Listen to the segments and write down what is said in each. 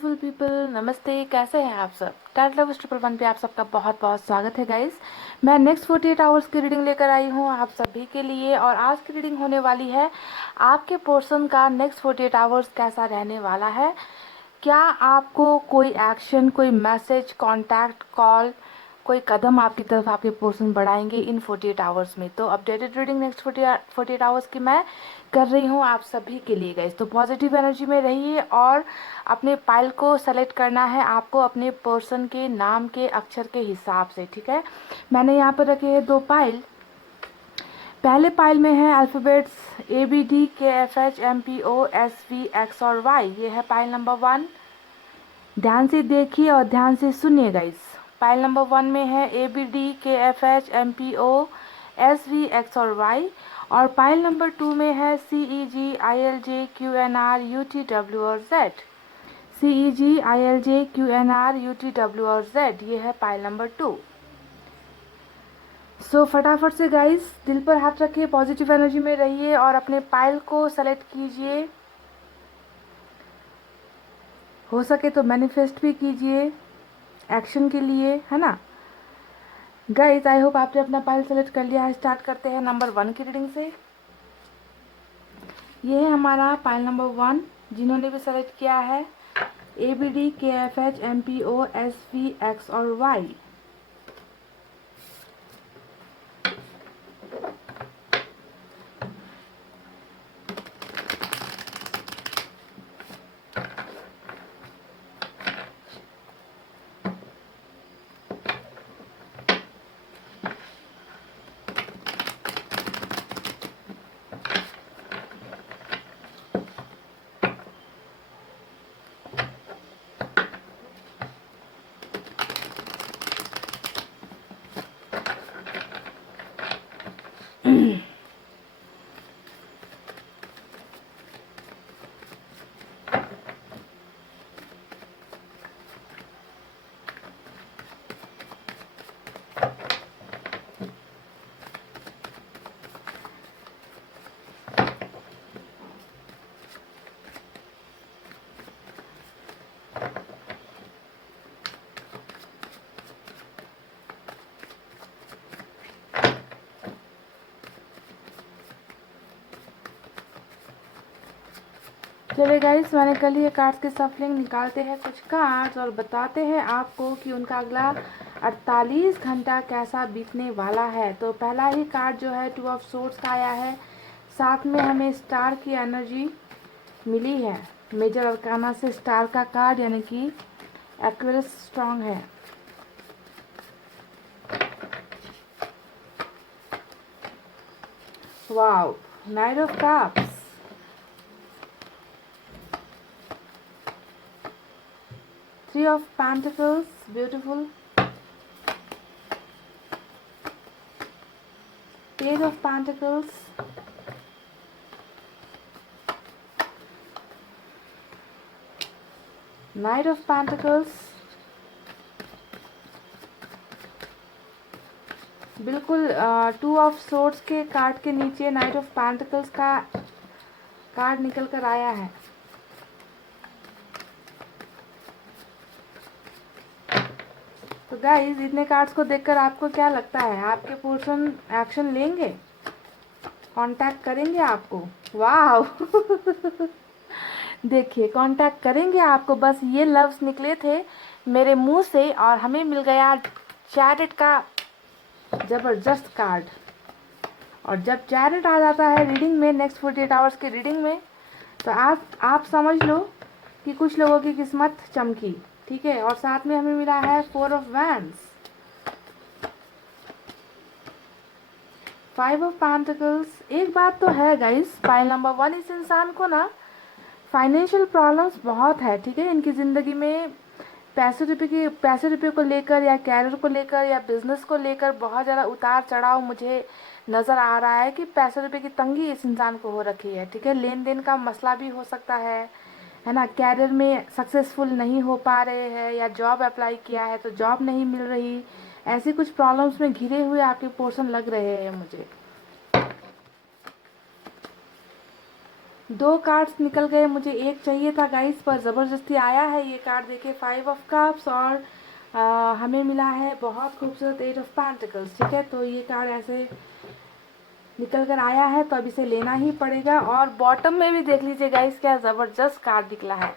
Beautiful people, नमस्ते। कैसे हैं आप सब? टैट लव ट्रिपल वन पे आप सबका बहुत बहुत स्वागत है गाइस। मैं नेक्स्ट 48 आवर्स की रीडिंग लेकर आई हूँ आप सभी के लिए, और आज की रीडिंग होने वाली है आपके पर्सन का नेक्स्ट 48 आवर्स कैसा रहने वाला है। क्या आपको कोई एक्शन, कोई मैसेज, कॉन्टैक्ट, कॉल, कोई कदम आपकी तरफ आपके पर्सन बढ़ाएंगे इन 48 आवर्स में? तो अपडेटेड रीडिंग नेक्स्ट 48 आवर्स की मैं कर रही हूँ आप सभी के लिए गाइस। तो पॉजिटिव एनर्जी में रहिए और अपने पाइल को सेलेक्ट करना है आपको अपने पर्सन के नाम के अक्षर के हिसाब से, ठीक है। मैंने यहाँ पर रखे हैं 2 पाइल। पहले पाइल में है alphabets ABD KFH MPO SV X और Y। ये है पाइल नंबर 1। ध्यान से देखिए और ध्यान से सुनिए गाइस। पाइल नंबर 1 में है ABD KFH MPO SV X और Y, और पाइल नंबर 2 में है CEG ILJ QNR UTW और Z। CEG ILJ QNR UTW और Z, ये है पाइल नंबर 2। सो फटाफट से गाइस दिल पर हाथ रखिए, पॉजिटिव एनर्जी में रहिए और अपने पाइल को सेलेक्ट कीजिए। हो सके तो मैनिफेस्ट भी कीजिए एक्शन के लिए, है ना गाइस। आई होप आपने अपना पाइल सेलेक्ट कर लिया है। स्टार्ट करते हैं नंबर 1 की रीडिंग से। ये है हमारा पाइल नंबर 1। जिन्होंने भी सेलेक्ट किया है ABD KFH MPO SV X और Y। चलिए गाइस, मैंने कल ये कार्ड्स के सफलिंग निकालते हैं कुछ कार्ड्स और बताते हैं आपको कि उनका अगला 48 घंटा कैसा बीतने वाला है। तो पहला ही कार्ड जो है 2 ऑफ सोर्ड्स का आया है, साथ में हमें स्टार की एनर्जी मिली है। मेजर अरकाना से स्टार का कार्ड, यानी कि एक्वेरियस स्ट्रांग है। Wow, night of cups, Three of Pentacles, beautiful. Page of Pentacles. Knight of Pentacles. बिल्कुल 2 ऑफ सोर्ड्स के कार्ड के नीचे नाइट ऑफ पेंटिकल्स का कार्ड निकल कर आया है। तो गाइस, इतने कार्ड्स को देखकर आपको क्या लगता है? आपके पर्सन एक्शन लेंगे, कांटेक्ट करेंगे आपको? वाह देखिए, कांटेक्ट करेंगे आपको। बस ये लफ्ज़ निकले थे मेरे मुंह से और हमें मिल गया चैरिट का ज़बरदस्त कार्ड। और जब चैरिट आ जाता है रीडिंग में, नेक्स्ट 48 आवर्स की रीडिंग में, तो आप समझ लो कि कुछ लोगों की किस्मत चमकी, ठीक है। और साथ में हमें मिला है 4 ऑफ वैंड्स, 5 ऑफ पेंटिकल्स। एक बात तो है गाइस, पाइल नंबर 1, इस इंसान को ना फाइनेंशियल प्रॉब्लम्स बहुत है, ठीक है। इनकी ज़िंदगी में पैसे रुपये को लेकर या कैरियर को लेकर या बिजनेस को लेकर बहुत ज़्यादा उतार चढ़ाव मुझे नज़र आ रहा है कि पैसे रुपये की तंगी इस इंसान को हो रखी है, ठीक है। लेन देन का मसला भी हो सकता है ना। कैरियर में सक्सेसफुल नहीं हो पा रहे हैं, या जॉब अप्लाई किया है तो जॉब नहीं मिल रही। ऐसी कुछ प्रॉब्लम्स में घिरे हुए आपके पर्सन लग रहे हैं मुझे। 2 कार्ड्स निकल गए, मुझे एक चाहिए था गाइस, पर ज़बरदस्ती आया है ये कार्ड। देखिए 5 ऑफ कप्स और हमें मिला है बहुत खूबसूरत 8 ऑफ पेंटिकल्स। ठीक है, तो ये कार्ड ऐसे निकल कर आया है, तो अब इसे लेना ही पड़ेगा। और बॉटम में भी देख लीजिए गाइस, क्या ज़बरदस्त कार्ड निकला है।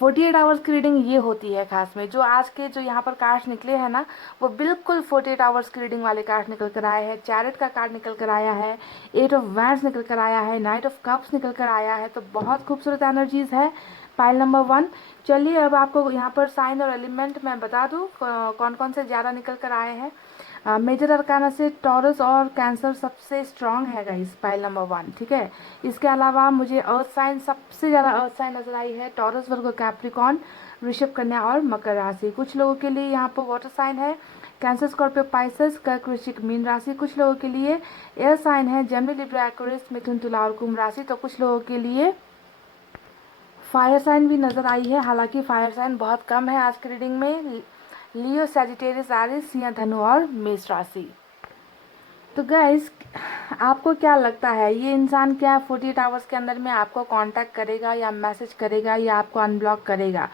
48 आवर्स की रीडिंग ये होती है खास में, जो आज के जो यहाँ पर कार्ड्स निकले हैं ना, वो बिल्कुल 48 आवर्स की रीडिंग वाले कार्ड निकल कर आए हैं। चैरिट का कार्ड निकल कर आया है, 8 ऑफ वैंड्स निकल कर आया है, नाइट ऑफ कप्स निकल कर आया है। तो बहुत खूबसूरत एनर्जीज है पाइल नंबर 1। चलिए अब आपको यहाँ पर साइन और एलिमेंट मैं बता दूँ कौन कौन से ज़्यादा निकल कर आए हैं। मेजर अरकाना से टॉरस और कैंसर सबसे स्ट्रांग है गाइस, पाइल नंबर 1। ठीक है, इसके अलावा मुझे अर्थ साइन सबसे ज़्यादा अर्थ साइन नजर आई है, टॉरस, वर्गो, कैप्रिकॉन, वृषभ, कन्या और मकर राशि। कुछ लोगों के लिए यहाँ पर वाटर साइन है, कैंसर, स्कॉर्पियो, पाइसेस, कर्क, वृश्चिक, मीन राशि। कुछ लोगों के लिए एयर साइन है, जेमिनी, लिब्रा, एक्वेरियस, मिथुन, तुला और कुंभ राशि। तो कुछ लोगों के लिए फायर साइन भी नजर आई है, हालांकि फायर साइन बहुत कम है आज की रीडिंग में। लियो, सैजिटेरियस, एरिस, सिंह, धनु और मेष राशि। तो गाइस, आपको क्या लगता है ये इंसान क्या 48 आवर्स के अंदर में आपको कांटेक्ट करेगा या मैसेज करेगा या आपको अनब्लॉक करेगा?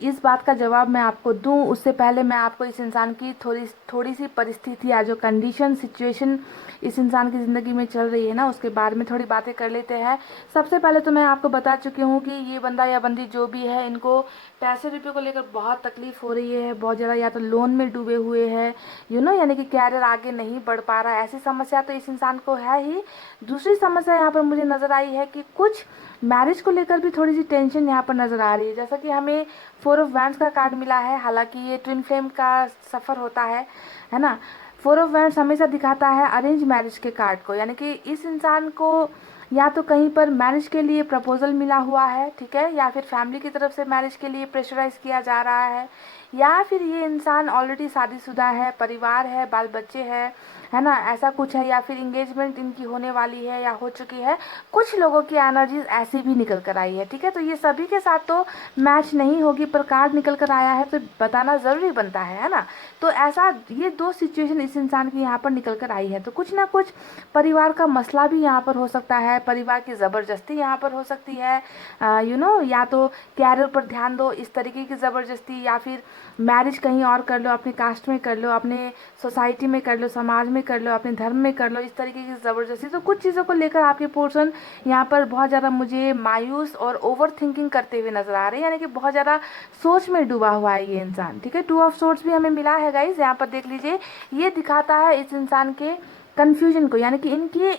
इस बात का जवाब मैं आपको दूं उससे पहले मैं आपको इस इंसान की थोड़ी सी परिस्थिति या जो कंडीशन सिचुएशन इस इंसान की ज़िंदगी में चल रही है ना, उसके बारे में थोड़ी बातें कर लेते हैं। सबसे पहले तो मैं आपको बता चुकी हूँ कि ये बंदा या बंदी जो भी है, इनको पैसे रुपये को लेकर बहुत तकलीफ हो रही है, बहुत ज़्यादा, या तो लोन में डूबे हुए हैं, यानी कि कैरियर आगे नहीं बढ़ पा रहा है। ऐसी समस्या तो इस इंसान को है ही। दूसरी समस्या यहाँ पर मुझे नज़र आई है कि कुछ मैरिज को लेकर भी थोड़ी सी टेंशन यहाँ पर नज़र आ रही है। जैसा कि हमें 4 ऑफ वैंड्स का कार्ड मिला है, हालांकि ये ट्विन फ्लेम का सफ़र होता है ना। 4 ऑफ वैंड्स हमेशा दिखाता है अरेंज मैरिज के कार्ड को, यानी कि इस इंसान को या तो कहीं पर मैरिज के लिए प्रपोजल मिला हुआ है, ठीक है, या फिर फैमिली की तरफ से मैरिज के लिए प्रेशराइज किया जा रहा है, या फिर ये इंसान ऑलरेडी शादीशुदा है, परिवार है, बाल बच्चे हैं, है ना, ऐसा कुछ है, या फिर इंगेजमेंट इनकी होने वाली है या हो चुकी है। कुछ लोगों की एनर्जीज ऐसी भी निकल कर आई है। ठीक है, तो ये सभी के साथ तो मैच नहीं होगी, पर कार्ड निकल कर आया है तो बताना ज़रूरी बनता है ना। तो ऐसा ये 2 सिचुएशन इस इंसान की यहाँ पर निकल कर आई है। तो कुछ ना कुछ परिवार का मसला भी यहाँ पर हो सकता है, परिवार की ज़बरदस्ती यहाँ पर हो सकती है, या तो कैरियर पर ध्यान दो इस तरीके की ज़बरदस्ती, या फिर मैरिज कहीं और कर लो, अपने कास्ट में कर लो, अपने सोसाइटी में कर लो, समाज में कर लो, अपने धर्म में कर लो, इस तरीके की ज़बरदस्ती। तो कुछ चीज़ों को लेकर आपके पोर्शन यहाँ पर बहुत ज़्यादा मुझे मायूस और ओवर थिंकिंग करते हुए नजर आ रहे हैं, यानी कि बहुत ज़्यादा सोच में डूबा हुआ है ये इंसान। ठीक है, 2 ऑफ सोर्ट्स भी हमें मिला है गाइज, यहाँ पर देख लीजिए। ये दिखाता है इस इंसान के कन्फ्यूजन को, यानी कि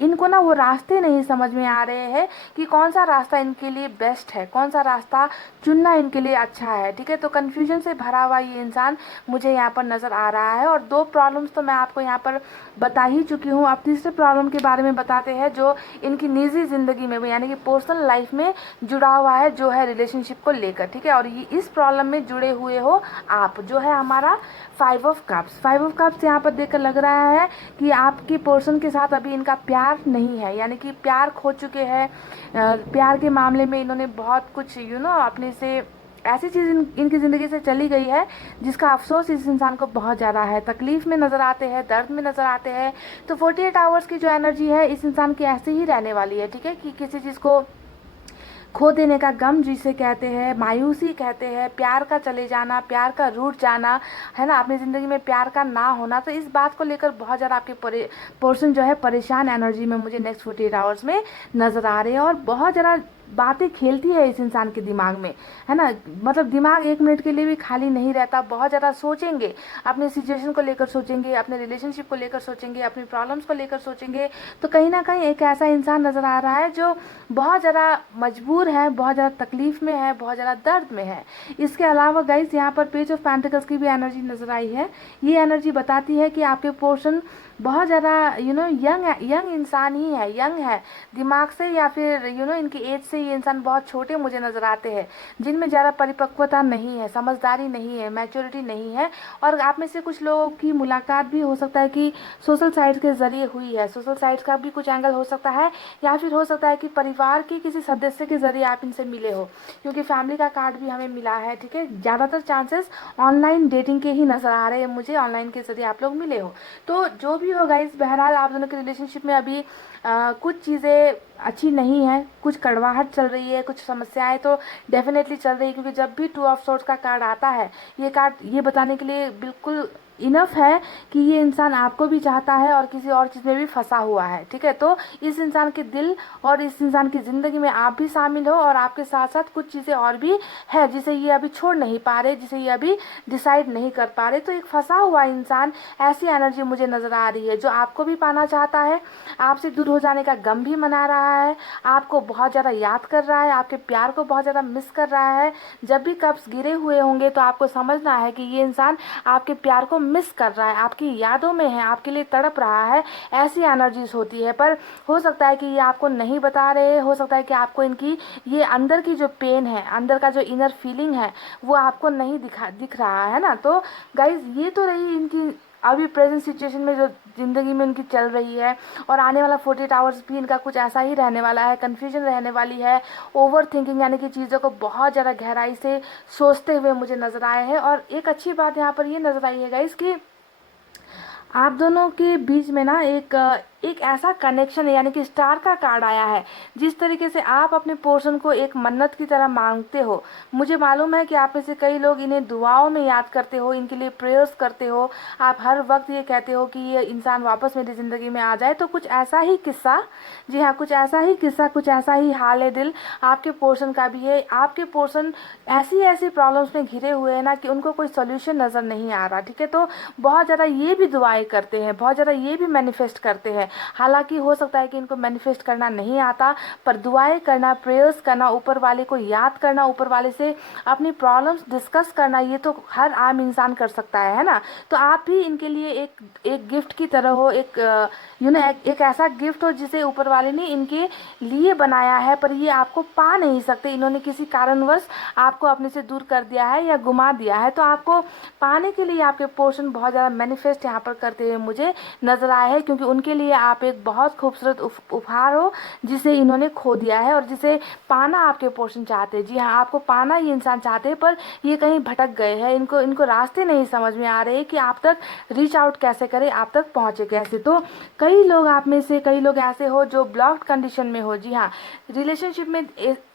इनको ना वो रास्ते नहीं समझ में आ रहे हैं कि कौन सा रास्ता इनके लिए बेस्ट है, कौन सा रास्ता चुनना इनके लिए अच्छा है। ठीक है, तो कन्फ्यूजन से भरा हुआ ये इंसान मुझे यहाँ पर नज़र आ रहा है। और 2 प्रॉब्लम्स तो मैं आपको यहाँ पर बता ही चुकी हूँ। अब तीसरे प्रॉब्लम के बारे में बताते हैं, जो इनकी निजी ज़िंदगी में यानी कि पर्सनल लाइफ में जुड़ा हुआ है, जो है रिलेशनशिप को लेकर। ठीक है, और ये इस प्रॉब्लम में जुड़े हुए हो आप, जो है हमारा 5 ऑफ कप्स। 5 ऑफ कप्स यहाँ पर देखकर लग रहा है कि आपके पर्सन के साथ अभी इनका प्यार नहीं है, यानी कि प्यार खो चुके हैं। प्यार के मामले में इन्होंने बहुत कुछ अपने से ऐसी चीज़ इनकी ज़िंदगी से चली गई है जिसका अफसोस इस इंसान को बहुत ज़्यादा है। तकलीफ में नज़र आते हैं, दर्द में नज़र आते हैं। तो 48 आवर्स की जो एनर्जी है इस इंसान की ऐसे ही रहने वाली है। ठीक है, कि किसी चीज़ को खो देने का गम जिसे कहते हैं, मायूसी कहते हैं, प्यार का चले जाना, प्यार का रूठ जाना, है ना, अपनी ज़िंदगी में प्यार का ना होना। तो इस बात को लेकर बहुत ज़्यादा आपके पर्सन जो है परेशान एनर्जी में मुझे नेक्स्ट 48 आवर्स में नज़र आ रहे हैं। और बहुत ज़्यादा बातें खेलती है इस इंसान के दिमाग में, है ना, मतलब दिमाग 1 मिनट के लिए भी खाली नहीं रहता। बहुत ज़्यादा सोचेंगे, अपने सिचुएशन को लेकर सोचेंगे, अपने रिलेशनशिप को लेकर सोचेंगे, अपनी प्रॉब्लम्स को लेकर सोचेंगे। तो कहीं ना कहीं एक ऐसा इंसान नज़र आ रहा है जो बहुत ज़्यादा मजबूर है, बहुत ज़्यादा तकलीफ में है, बहुत ज़्यादा दर्द में है। इसके अलावा गाइस यहाँ पर पेज ऑफ पेंटिकल्स की भी एनर्जी नज़र आई है। ये एनर्जी बताती है कि आपके पोर्शन बहुत ज़्यादा यंग इंसान ही है, यंग है दिमाग से, या फिर इनकी एज से से ये इंसान बहुत छोटे मुझे नज़र आते हैं, जिनमें ज़्यादा परिपक्वता नहीं है, समझदारी नहीं है, मैच्योरिटी नहीं है। और आप में से कुछ लोगों की मुलाकात भी हो सकता है कि सोशल साइट्स के ज़रिए हुई है, सोशल साइट्स का भी कुछ एंगल हो सकता है, या फिर हो सकता है कि परिवार के किसी सदस्य के ज़रिए आप इनसे मिले हो, क्योंकि फैमिली का कार्ड भी हमें मिला है। ठीक है, ज़्यादातर चांसेस ऑनलाइन डेटिंग के ही नज़र आ रहे हैं मुझे, ऑनलाइन के ज़रिए आप लोग मिले हो। तो जो भी होगा, इस बहरहाल आप दोनों के रिलेशनशिप में अभी कुछ चीज़ें अच्छी नहीं है, कुछ कड़वाहट चल रही है, कुछ समस्याएं तो डेफिनेटली चल रही है, क्योंकि जब भी 2 ऑफ सोर्ड्स का कार्ड आता है, ये कार्ड ये बताने के लिए बिल्कुल इनफ है कि ये इंसान आपको भी चाहता है और किसी और चीज़ में भी फंसा हुआ है। ठीक है, तो इस इंसान के दिल और इस इंसान की ज़िंदगी में आप भी शामिल हो, और आपके साथ साथ कुछ चीज़ें और भी है जिसे ये अभी छोड़ नहीं पा रहे, जिसे ये अभी डिसाइड नहीं कर पा रहे। तो एक फंसा हुआ इंसान, ऐसी एनर्जी मुझे नज़र आ रही है जो आपको भी पाना चाहता है, आपसे दूर हो जाने का गम भी मना रहा है, आपको बहुत ज़्यादा याद कर रहा है, आपके प्यार को बहुत ज़्यादा मिस कर रहा है। जब भी कप्स गिरे हुए होंगे तो आपको समझना है कि ये इंसान आपके प्यार को मिस कर रहा है, आपकी यादों में है, आपके लिए तड़प रहा है। ऐसी एनर्जीज होती है, पर हो सकता है कि ये आपको नहीं बता रहे, हो सकता है कि आपको इनकी ये अंदर की जो पेन है, अंदर का जो इनर फीलिंग है, वो आपको नहीं दिख रहा है ना। तो गाइज, ये तो रही इनकी अभी प्रेजेंट सिचुएशन में जो ज़िंदगी में उनकी चल रही है, और आने वाला 48 आवर्स भी इनका कुछ ऐसा ही रहने वाला है। कन्फ्यूजन रहने वाली है, ओवर थिंकिंग, यानी कि चीज़ों को बहुत ज़्यादा गहराई से सोचते हुए मुझे नज़र आए हैं। और एक अच्छी बात यहाँ पर ये नज़र आई है गाइस कि आप दोनों के बीच में ना एक ऐसा कनेक्शन है, यानी कि स्टार का कार्ड आया है। जिस तरीके से आप अपने पोर्शन को एक मन्नत की तरह मांगते हो, मुझे मालूम है कि आप में से कई लोग इन्हें दुआओं में याद करते हो, इनके लिए प्रेयर्स करते हो, आप हर वक्त ये कहते हो कि ये इंसान वापस मेरी ज़िंदगी में आ जाए। तो कुछ ऐसा ही किस्सा, जी हाँ, कुछ ऐसा ही किस्सा, कुछ ऐसा ही हाल है दिल आपके पोर्शन का भी है। आपके पोर्शन ऐसी ऐसी प्रॉब्लम्स में घिरे हुए हैं ना कि उनको कोई सोल्यूशन नज़र नहीं आ रहा। ठीक है, तो बहुत ज़्यादा ये भी दुआएं करते हैं, बहुत ज़्यादा ये भी मैनिफेस्ट करते हैं। हालांकि हो सकता है कि इनको मैनिफेस्ट करना नहीं आता, पर दुआएं करना, प्रेयर्स करना, ऊपर वाले को याद करना, ऊपर वाले से अपनी प्रॉब्लम्स डिस्कस करना, ये तो हर आम इंसान कर सकता है ना। तो आप भी इनके लिए एक गिफ्ट की तरह हो, एक एक ऐसा गिफ्ट हो जिसे ऊपर वाले ने इनके लिए बनाया है, पर ये आपको पा नहीं सकते। इन्होंने किसी कारणवश आपको अपने से दूर कर दिया है या गुमा दिया है, तो आपको पाने के लिए आपके पोर्शन बहुत ज़्यादा मैनिफेस्ट यहाँ पर करते हुए मुझे नजर आए हैं, क्योंकि उनके लिए आप एक बहुत खूबसूरत उपहार हो जिसे इन्होंने खो दिया है, और जिसे पाना आपके पोर्शन चाहते हैं। जी हाँ, आपको पाना ये इंसान चाहते हैं, पर ये कहीं भटक गए हैं, इनको रास्ते नहीं समझ में आ रहे कि आप तक रीच आउट कैसे करें, आप तक पहुँचे कैसे। तो कई लोग, आप में से कई लोग ऐसे हो जो ब्लॉक्ड कंडीशन में हो। जी हाँ, रिलेशनशिप में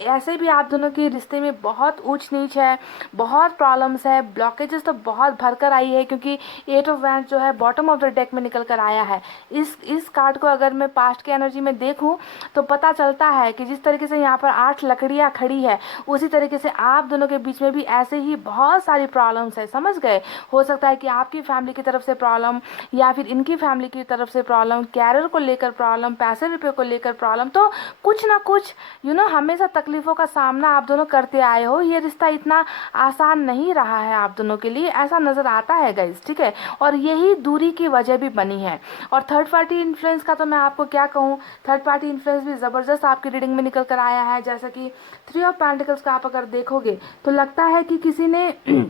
ऐसे भी आप दोनों के रिश्ते में बहुत ऊंच नीच है, बहुत प्रॉब्लम्स है, ब्लॉकेजेस तो बहुत भरकर आई है, क्योंकि 8 ऑफ वैंड्स जो है बॉटम ऑफ द डेक में निकल कर आया है। इस कार्ड को अगर मैं पास्ट की एनर्जी में देखूं तो पता चलता है कि जिस तरीके से यहाँ पर 8 लकड़ियाँ खड़ी है, उसी तरीके से आप दोनों के बीच में भी ऐसे ही बहुत सारी प्रॉब्लम्स है। समझ गए? हो सकता है कि आपकी फैमिली की तरफ से प्रॉब्लम, या फिर इनकी फैमिली की तरफ से प्रॉब्लम, कैरियर को लेकर प्रॉब्लम, पैसे रुपये को लेकर प्रॉब्लम, तो कुछ ना कुछ हमेशा तकलीफों का सामना आप दोनों करते आए हो। ये रिश्ता इतना आसान नहीं रहा है आप दोनों के लिए, ऐसा नजर आता है गाइस। ठीक है, और यही दूरी की वजह भी बनी है। और थर्ड पार्टी इन्फ्लुएंस का तो मैं आपको क्या कहूँ, थर्ड पार्टी इन्फ्लुएंस भी ज़बरदस्त आपकी रीडिंग में निकल कर आया है। जैसा कि 3 ऑफ पेंटिकल्स का आप अगर देखोगे तो लगता है कि किसी ने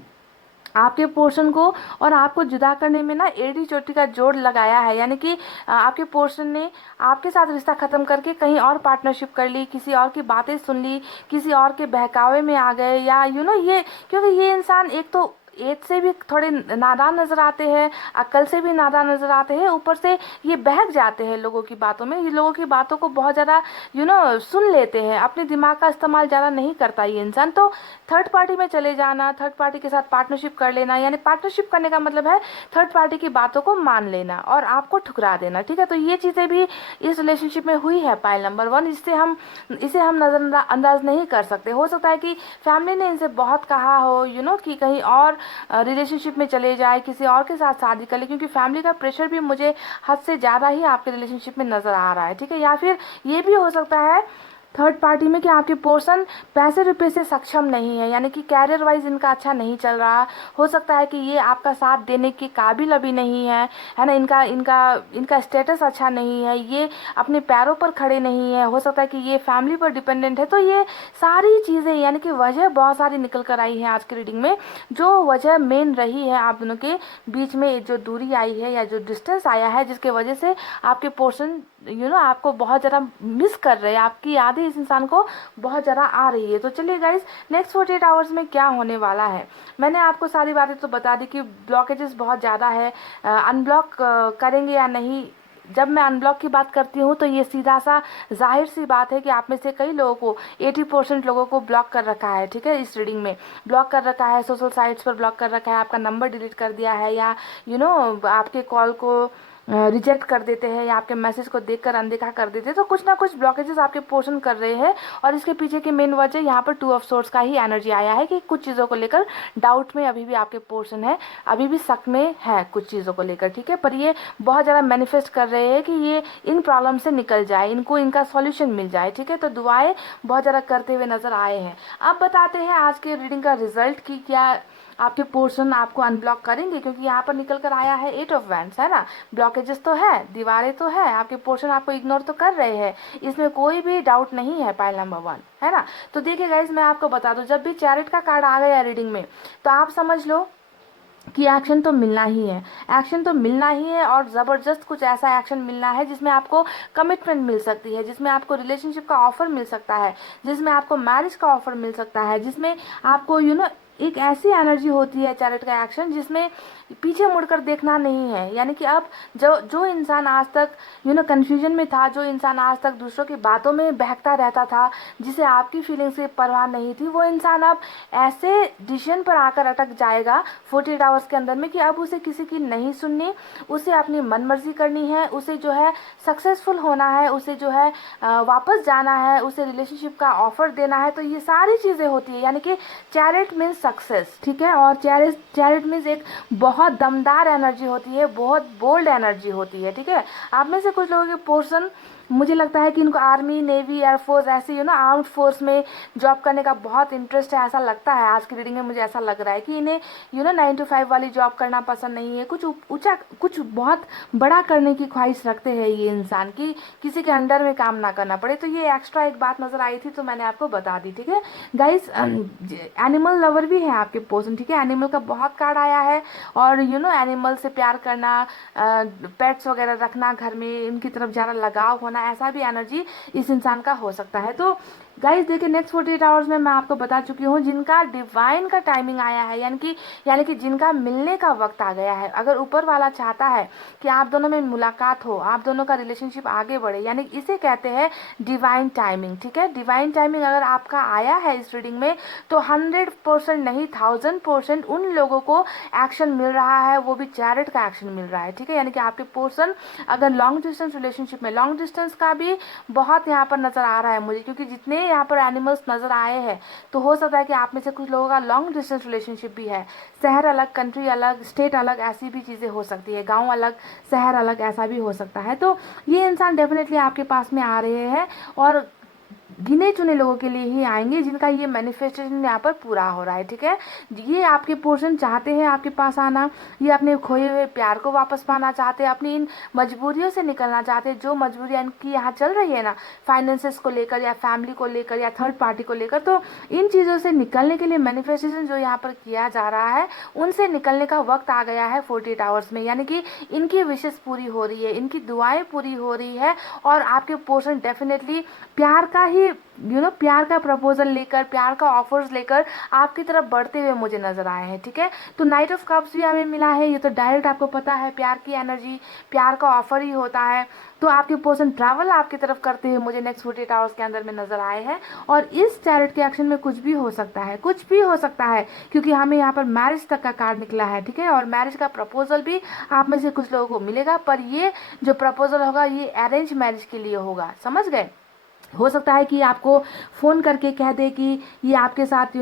आपके पोर्शन को और आपको जुदा करने में ना एड़ी चोटी का जोड़ लगाया है, यानी कि आपके पोर्शन ने आपके साथ रिश्ता खत्म करके कहीं और पार्टनरशिप कर ली, किसी और की बातें सुन ली, किसी और के बहकावे में आ गए, या ये, क्योंकि ये इंसान एक तो एज से भी थोड़े नादान नजर आते हैं, अक्ल से भी नादान नजर आते हैं, ऊपर से ये बहक जाते हैं लोगों की बातों में, ये लोगों की बातों को बहुत ज़्यादा सुन लेते हैं, अपने दिमाग का इस्तेमाल ज़्यादा नहीं करता ये इंसान। तो थर्ड पार्टी में चले जाना, थर्ड पार्टी के साथ पार्टनरशिप कर लेना, यानी पार्टनरशिप करने का मतलब है थर्ड पार्टी की बातों को मान लेना और आपको ठुकरा देना। ठीक है, तो ये चीज़ें भी इस रिलेशनशिप में हुई है पाइल नंबर 1। इसे हम नज़रअंदाज नहीं कर सकते। हो सकता है कि फैमिली ने इनसे बहुत कहा हो कि कहीं और रिलेशनशिप में चले जाए, किसी और के साथ शादी कर ले, क्योंकि फैमिली का प्रेशर भी मुझे हद से ज़्यादा ही आपके रिलेशनशिप में नज़र आ रहा है। ठीक है, या फिर ये भी हो सकता है थर्ड पार्टी में कि आपके पर्सन पैसे रुपए से सक्षम नहीं है, यानी कि कैरियर वाइज इनका अच्छा नहीं चल रहा। हो सकता है कि ये आपका साथ देने के काबिल अभी नहीं है ना, इनका इनका इनका स्टेटस अच्छा नहीं है, ये अपने पैरों पर खड़े नहीं है। हो सकता है कि ये फैमिली पर डिपेंडेंट है। तो ये सारी चीज़ें यानी कि वजह बहुत सारी निकल कर आई है आज की रीडिंग में। जो वजह मेन रही है आप दोनों के बीच में, जो दूरी आई है या जो डिस्टेंस आया है, जिसके वजह से आपके पर्सन आपको बहुत ज़्यादा मिस कर रहे हैं, आपकी यादें इस इंसान को बहुत ज़्यादा आ रही है। तो चलिए गाइज, नेक्स्ट 48 आवर्स में क्या होने वाला है। मैंने आपको सारी बातें तो बता दी कि ब्लॉकेजेस बहुत ज़्यादा है, अनब्लॉक करेंगे या नहीं। जब मैं अनब्लॉक की बात करती हूँ तो ये सीधा सा जाहिर सी बात है कि आप में से कई लोगों को 80% लोगों को ब्लॉक कर रखा है, ठीक है। इस रीडिंग में ब्लॉक कर रखा है, सोशल साइट्स पर ब्लॉक कर रखा है, आपका नंबर डिलीट कर दिया है, या आपके कॉल को रिजेक्ट कर देते हैं, या आपके मैसेज को देखकर अनदेखा कर देते हैं। तो कुछ ना कुछ ब्लॉकेजेस आपके पोर्शन कर रहे हैं। और इसके पीछे की मेन वजह यहाँ पर 2 ऑफ सोर्स का ही एनर्जी आया है कि कुछ चीज़ों को लेकर डाउट में अभी भी आपके पोर्शन है, अभी भी शक में है कुछ चीज़ों को लेकर, ठीक है। पर ये बहुत ज़्यादा मैनिफेस्ट कर रहे हैं कि ये इन प्रॉब्लम से निकल जाए, इनको इनका सॉल्यूशन मिल जाए, ठीक है। तो दुआएं बहुत ज़्यादा करते हुए नजर आए हैं। अब बताते हैं आज के रीडिंग का रिजल्ट की क्या आपके पोर्शन आपको अनब्लॉक करेंगे, क्योंकि यहाँ पर निकल कर आया है 8 ऑफ वैंड्स, है ना। ब्लॉकेजेस तो है, दीवारें तो है, आपके पोर्शन आपको इग्नोर तो कर रहे हैं, इसमें कोई भी डाउट नहीं है। पाइल नंबर 1, है ना। तो देखिए गाइज, मैं आपको बता दूं, जब भी चैरिट का कार्ड आ गया रीडिंग में तो आप समझ लो कि एक्शन तो मिलना ही है, एक्शन तो मिलना ही है। और ज़बरदस्त कुछ ऐसा एक्शन मिलना है जिसमें आपको कमिटमेंट मिल सकती है, जिसमें आपको रिलेशनशिप का ऑफर मिल सकता है, जिसमें आपको मैरिज का ऑफर मिल सकता है, जिसमें आपको एक ऐसी एनर्जी होती है चैरिट का एक्शन जिसमें पीछे मुड़कर देखना नहीं है। यानी कि अब जो इंसान आज तक कंफ्यूजन में था, जो इंसान आज तक दूसरों की बातों में बहकता रहता था, जिसे आपकी फीलिंग्स की परवाह नहीं थी, वो इंसान अब ऐसे डिसीजन पर आकर अटक जाएगा 48 आवर्स के अंदर में कि अब उसे किसी की नहीं सुननी, उसे अपनी मनमर्जी करनी है, उसे जो है सक्सेसफुल होना है, उसे जो है वापस जाना है, उसे रिलेशनशिप का ऑफर देना है। तो ये सारी चीज़ें होती है, यानी कि चैरिट मीन्स सक्सेस, ठीक है। और चैरिट मीन्स एक बहुत दमदार एनर्जी होती है, बहुत बोल्ड एनर्जी होती है, ठीक है। आप में से कुछ लोगों के पोर्शन मुझे लगता है कि इनको आर्मी, नेवी, एयरफोर्स, ऐसे आर्म्ड फोर्स में जॉब करने का बहुत इंटरेस्ट है, ऐसा लगता है। आज की रीडिंग में मुझे ऐसा लग रहा है कि इन्हें 9 to 5 वाली जॉब करना पसंद नहीं है, कुछ ऊंचा, कुछ बहुत बड़ा करने की ख्वाहिश रखते हैं ये इंसान की, किसी के अंडर में काम ना करना पड़े। तो ये एक्स्ट्रा एक बात नजर आई थी तो मैंने आपको बता दी, ठीक है गाइस। एनिमल लवर भी है आपके पर्सन, ठीक है। एनिमल का बहुत कार्ड आया है, और एनिमल से प्यार करना, पेट्स वगैरह रखना घर में, इनकी तरफ ज़्यादा लगाव होना, ऐसा भी एनर्जी इस इंसान का हो सकता है। तो गाइस देखिए, नेक्स्ट 48 आवर्स में मैं आपको बता चुकी हूँ जिनका डिवाइन का टाइमिंग आया है, यानी कि जिनका मिलने का वक्त आ गया है। अगर ऊपर वाला चाहता है कि आप दोनों में मुलाकात हो, आप दोनों का रिलेशनशिप आगे बढ़े, यानी इसे कहते हैं डिवाइन टाइमिंग, ठीक है। डिवाइन टाइमिंग अगर आपका आया है इस रीडिंग में तो 100% नहीं 1000% उन लोगों को एक्शन मिल रहा है, वो भी चैरिट का एक्शन मिल रहा है, ठीक है। यानी कि आपके पर्सन अगर लॉन्ग डिस्टेंस रिलेशनशिप में, लॉन्ग डिस्टेंस का भी बहुत यहाँ पर नजर आ रहा है मुझे, क्योंकि जितने यहाँ पर एनिमल्स नजर आए हैं तो हो सकता है कि आप में से कुछ लोगों का लॉन्ग डिस्टेंस रिलेशनशिप भी है। शहर अलग, कंट्री अलग, स्टेट अलग, ऐसी भी चीज़ें हो सकती है, गांव अलग, शहर अलग, ऐसा भी हो सकता है। तो ये इंसान डेफिनेटली आपके पास में आ रहे हैं और गिने चुने लोगों के लिए ही आएंगे जिनका ये मैनिफेस्टेशन यहाँ पर पूरा हो रहा है, ठीक है। ये आपके पोर्शन चाहते हैं आपके पास आना, ये अपने खोए हुए प्यार को वापस पाना चाहते हैं, अपनी इन मजबूरियों से निकलना चाहते हैं, जो मजबूरियाँ इनकी यहाँ चल रही है ना, फाइनेंसेस को लेकर या फैमिली को लेकर या थर्ड पार्टी को लेकर। तो इन चीज़ों से निकलने के लिए मैनिफेस्टेशन जो यहाँ पर किया जा रहा है, उनसे निकलने का वक्त आ गया है 48 आवर्स में। यानी कि इनकी विशेष पूरी हो रही है, इनकी दुआएं पूरी हो रही है, और आपके पोर्शन डेफिनेटली प्यार का ही प्यार का प्रपोजल लेकर, प्यार का ऑफर्स लेकर आपकी तरफ बढ़ते हुए मुझे नजर आए हैं, ठीक है। तो नाइट ऑफ कप्स भी हमें मिला है, ये तो डायरेक्ट आपको पता है प्यार की एनर्जी, प्यार का ऑफर ही होता है। तो आपके पर्सन ट्रैवल आपकी तरफ करते हुए मुझे नेक्स्ट 48 आवर्स के अंदर में नजर आए हैं। और इस चैरिट के एक्शन में कुछ भी हो सकता है, कुछ भी हो सकता है, क्योंकि हमें यहाँ पर मैरिज तक का कार्ड निकला है, ठीक है। और मैरिज का प्रपोजल भी आप में से कुछ लोगों को मिलेगा, पर ये जो प्रपोजल होगा ये अरेंज मैरिज के लिए होगा, समझ गए। हो सकता है कि आपको फ़ोन करके कह दे कि ये आपके साथ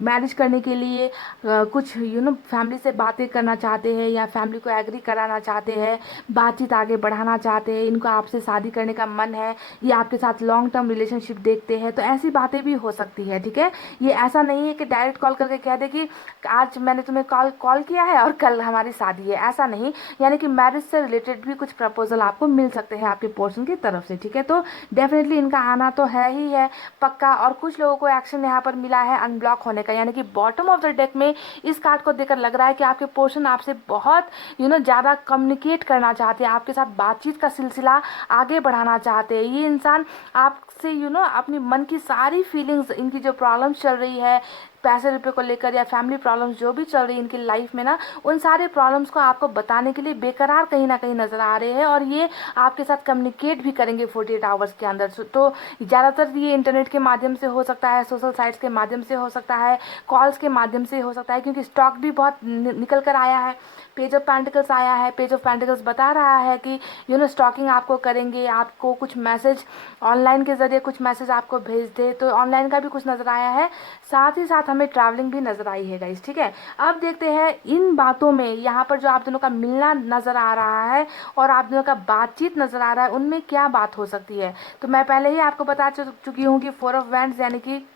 मैरिज करने के लिए कुछ फैमिली से बातें करना चाहते हैं या फैमिली को एग्री कराना चाहते हैं, बातचीत आगे बढ़ाना चाहते हैं, इनको आपसे शादी करने का मन है या आपके साथ लॉन्ग टर्म रिलेशनशिप देखते हैं, तो ऐसी बातें भी हो सकती है। ठीक है, ये ऐसा नहीं है कि डायरेक्ट कॉल करके कह दे कि आज मैंने तुम्हें कॉल किया है और कल हमारी शादी है, ऐसा नहीं। यानी कि मैरिज से रिलेटेड भी कुछ प्रपोजल आपको मिल सकते हैं आपके पर्सन की तरफ से। ठीक है, तो डेफिनेटली इनका आना तो है ही है पक्का। और कुछ लोगों को एक्शन यहाँ पर मिला है अनब्लॉक होने का, यानी कि बॉटम ऑफ द डेक में इस कार्ड को देखकर लग रहा है कि आपके पर्सन आपसे बहुत ज़्यादा कम्युनिकेट करना चाहते हैं, आपके साथ बातचीत का सिलसिला आगे बढ़ाना चाहते हैं। ये इंसान आपसे अपनी मन की सारी फीलिंग्स, इनकी जो प्रॉब्लम्स चल रही है पैसे रुपए को लेकर या फैमिली प्रॉब्लम्स जो भी चल रही है इनकी लाइफ में ना, उन सारे प्रॉब्लम्स को आपको बताने के लिए बेकरार कहीं ना कहीं नजर आ रहे हैं। और ये आपके साथ कम्युनिकेट भी करेंगे 48 आवर्स के अंदर। तो ज़्यादातर ये इंटरनेट के माध्यम से हो सकता है, सोशल साइट्स के माध्यम से हो सकता है, कॉल्स के माध्यम से हो सकता है, क्योंकि स्टॉक भी बहुत निकल कर आया है। पेज ऑफ पेंटिकल्स आया है, पेज ऑफ पेंटिकल्स बता रहा है कि स्टॉकिंग आपको करेंगे, आपको कुछ मैसेज ऑनलाइन के जरिए कुछ मैसेज आपको भेज दे, तो ऑनलाइन का भी कुछ नजर आया है। साथ ही साथ हमें ट्रैवलिंग भी नजर आई है गाइस। ठीक है, अब देखते हैं इन बातों में, यहाँ पर जो आप दोनों का मिलना नजर आ रहा है और आप दोनों का बातचीत नजर आ रहा है, उनमें क्या बात हो सकती है। तो मैं पहले ही आपको बता चुकी हूँ कि 4 ऑफ वैंड्स यानी कि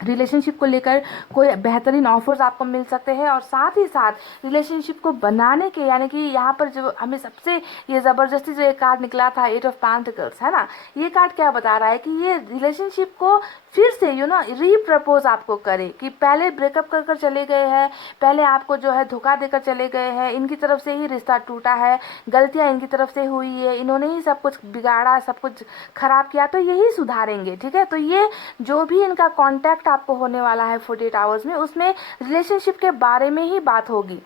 रिलेशनशिप को लेकर कोई बेहतरीन ऑफर्स आपको मिल सकते हैं। और साथ ही साथ रिलेशनशिप को बनाने के, यानी कि यहाँ पर जो हमें सबसे ये ज़बरदस्ती जो एक कार्ड निकला था 8 ऑफ पेंटिकल्स है ना, ये कार्ड क्या बता रहा है कि ये रिलेशनशिप को फिर से रीप्रपोज आपको करे, कि पहले ब्रेकअप कर कर चले गए हैं, पहले आपको जो है धोखा देकर चले गए हैं, इनकी तरफ से ही रिश्ता टूटा है, गलतियां इनकी तरफ से हुई है, इन्होंने ही सब कुछ बिगाड़ा, सब कुछ खराब किया, तो यही सुधारेंगे। ठीक है, तो ये जो भी इनका कॉन्टैक्ट आपको होने वाला है 48 आवर्स में, उसमें रिलेशनशिप के बारे में ही बात होगी।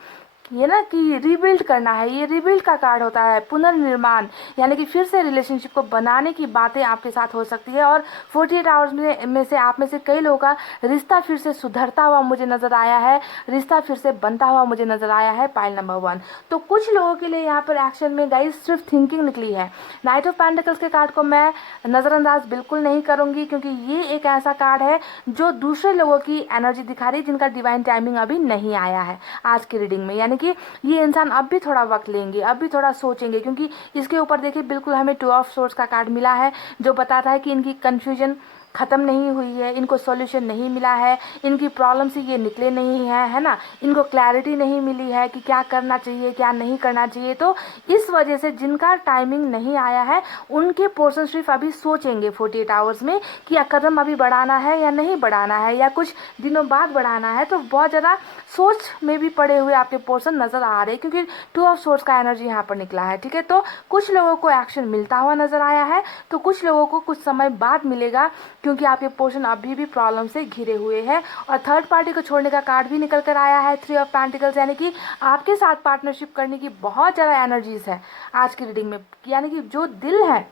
ये ना कि रिबिल्ड करना है, ये रिबिल्ड का कार्ड होता है, पुनर्निर्माण, यानी कि फिर से रिलेशनशिप को बनाने की बातें आपके साथ हो सकती है। और 48 आवर्स में से आप में से कई लोगों का रिश्ता फिर से सुधरता हुआ मुझे नजर आया है, रिश्ता फिर से बनता हुआ मुझे नजर आया है, पाइल नंबर 1। तो कुछ लोगों के लिए यहाँ पर एक्शन में गाइस सिर्फ थिंकिंग निकली है। नाइट ऑफ पेंटिकल्स के कार्ड को मैं नजरअंदाज बिल्कुल नहीं करूंगी, क्योंकि ये एक ऐसा कार्ड है जो दूसरे लोगों की एनर्जी दिखा रही है जिनका डिवाइन टाइमिंग अभी नहीं आया है आज की रीडिंग में। यानी कि ये इंसान अब भी थोड़ा वक्त लेंगे, अब भी थोड़ा सोचेंगे, क्योंकि इसके ऊपर देखिए बिल्कुल हमें 2 ऑफ सोर्ड्स का कार्ड मिला है, जो बताता है कि इनकी कंफ्यूजन खत्म नहीं हुई है, इनको सॉल्यूशन नहीं मिला है, इनकी प्रॉब्लम से ये निकले नहीं है ना, इनको क्लैरिटी नहीं मिली है कि क्या करना चाहिए क्या नहीं करना चाहिए। तो इस वजह से जिनका टाइमिंग नहीं आया है उनके पर्सन सिर्फ अभी सोचेंगे 48 आवर्स में कि कदम अभी बढ़ाना है या नहीं बढ़ाना है, या कुछ दिनों बाद बढ़ाना है। तो बहुत ज़्यादा सोच में भी पड़े हुए आपके पर्सन नजर आ रहे हैं, क्योंकि 2 ऑफ सोर्ड्स का एनर्जी यहाँ पर निकला है। ठीक है, तो कुछ लोगों को एक्शन मिलता हुआ नजर आया है, तो कुछ लोगों को कुछ समय बाद मिलेगा, क्योंकि आपके पोर्शन अभी भी प्रॉब्लम से घिरे हुए हैं। और थर्ड पार्टी को छोड़ने का कार्ड भी निकल कर आया है 3 ऑफ पेंटिकल्स, यानी कि आपके साथ पार्टनरशिप करने की बहुत ज़्यादा एनर्जीज है आज की रीडिंग में। यानी कि जो दिल है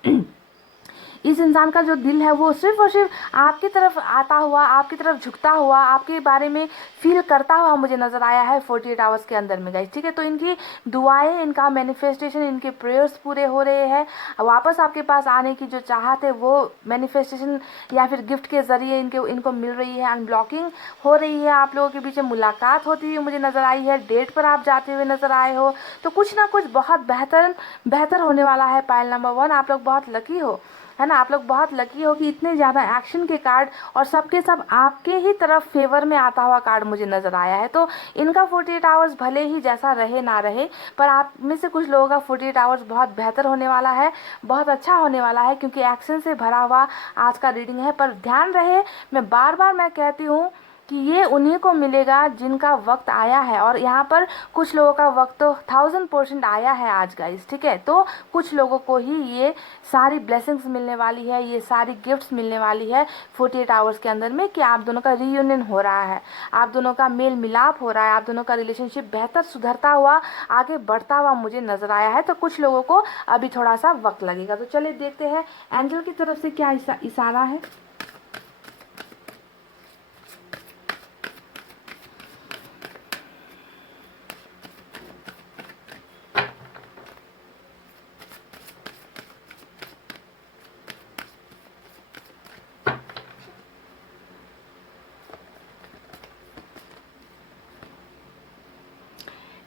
इस इंसान का, जो दिल है वो सिर्फ और सिर्फ आपकी तरफ आता हुआ, आपकी तरफ झुकता हुआ, आपके बारे में फील करता हुआ मुझे नजर आया है 48 आवर्स के अंदर में गाइस। ठीक है, तो इनकी दुआएं, इनका मैनिफेस्टेशन, इनके प्रेयर्स पूरे हो रहे हैं, वापस आपके पास आने की जो चाहत है वो मैनिफेस्टेशन या फिर गिफ्ट के जरिए इनको मिल रही है, अनब्लॉकिंग हो रही है, आप लोगों के बीच में मुलाकात होती हुई मुझे नजर आई है, डेट पर आप जाते हुए नजर आए हो। तो कुछ ना कुछ बहुत बेहतर होने वाला है। पाइल नंबर 1, आप लोग बहुत लकी हो, है ना, आप लोग बहुत लकी हो कि इतने ज़्यादा एक्शन के कार्ड और सबके सब आपके ही तरफ फेवर में आता हुआ कार्ड मुझे नज़र आया है। तो इनका 48 आवर्स भले ही जैसा रहे ना रहे, पर आप में से कुछ लोगों का 48 आवर्स बहुत बेहतर होने वाला है, बहुत अच्छा होने वाला है, क्योंकि एक्शन से भरा हुआ आज का रीडिंग है। पर ध्यान रहे, मैं बार बार मैं कहती हूँ कि ये उन्हीं को मिलेगा जिनका वक्त आया है, और यहाँ पर कुछ लोगों का वक्त तो 1000% आया है आज गाइस। ठीक है, तो कुछ लोगों को ही ये सारी ब्लेसिंग्स मिलने वाली है, ये सारी गिफ्ट्स मिलने वाली है 48 आवर्स के अंदर में, कि आप दोनों का रीयूनियन हो रहा है, आप दोनों का मेल मिलाप हो रहा है, आप दोनों का रिलेशनशिप बेहतर सुधरता हुआ आगे बढ़ता हुआ मुझे नजर आया है। तो कुछ लोगों को अभी थोड़ा सा वक्त लगेगा। तो चलिए देखते हैं एंजल की तरफ से क्या इशारा है।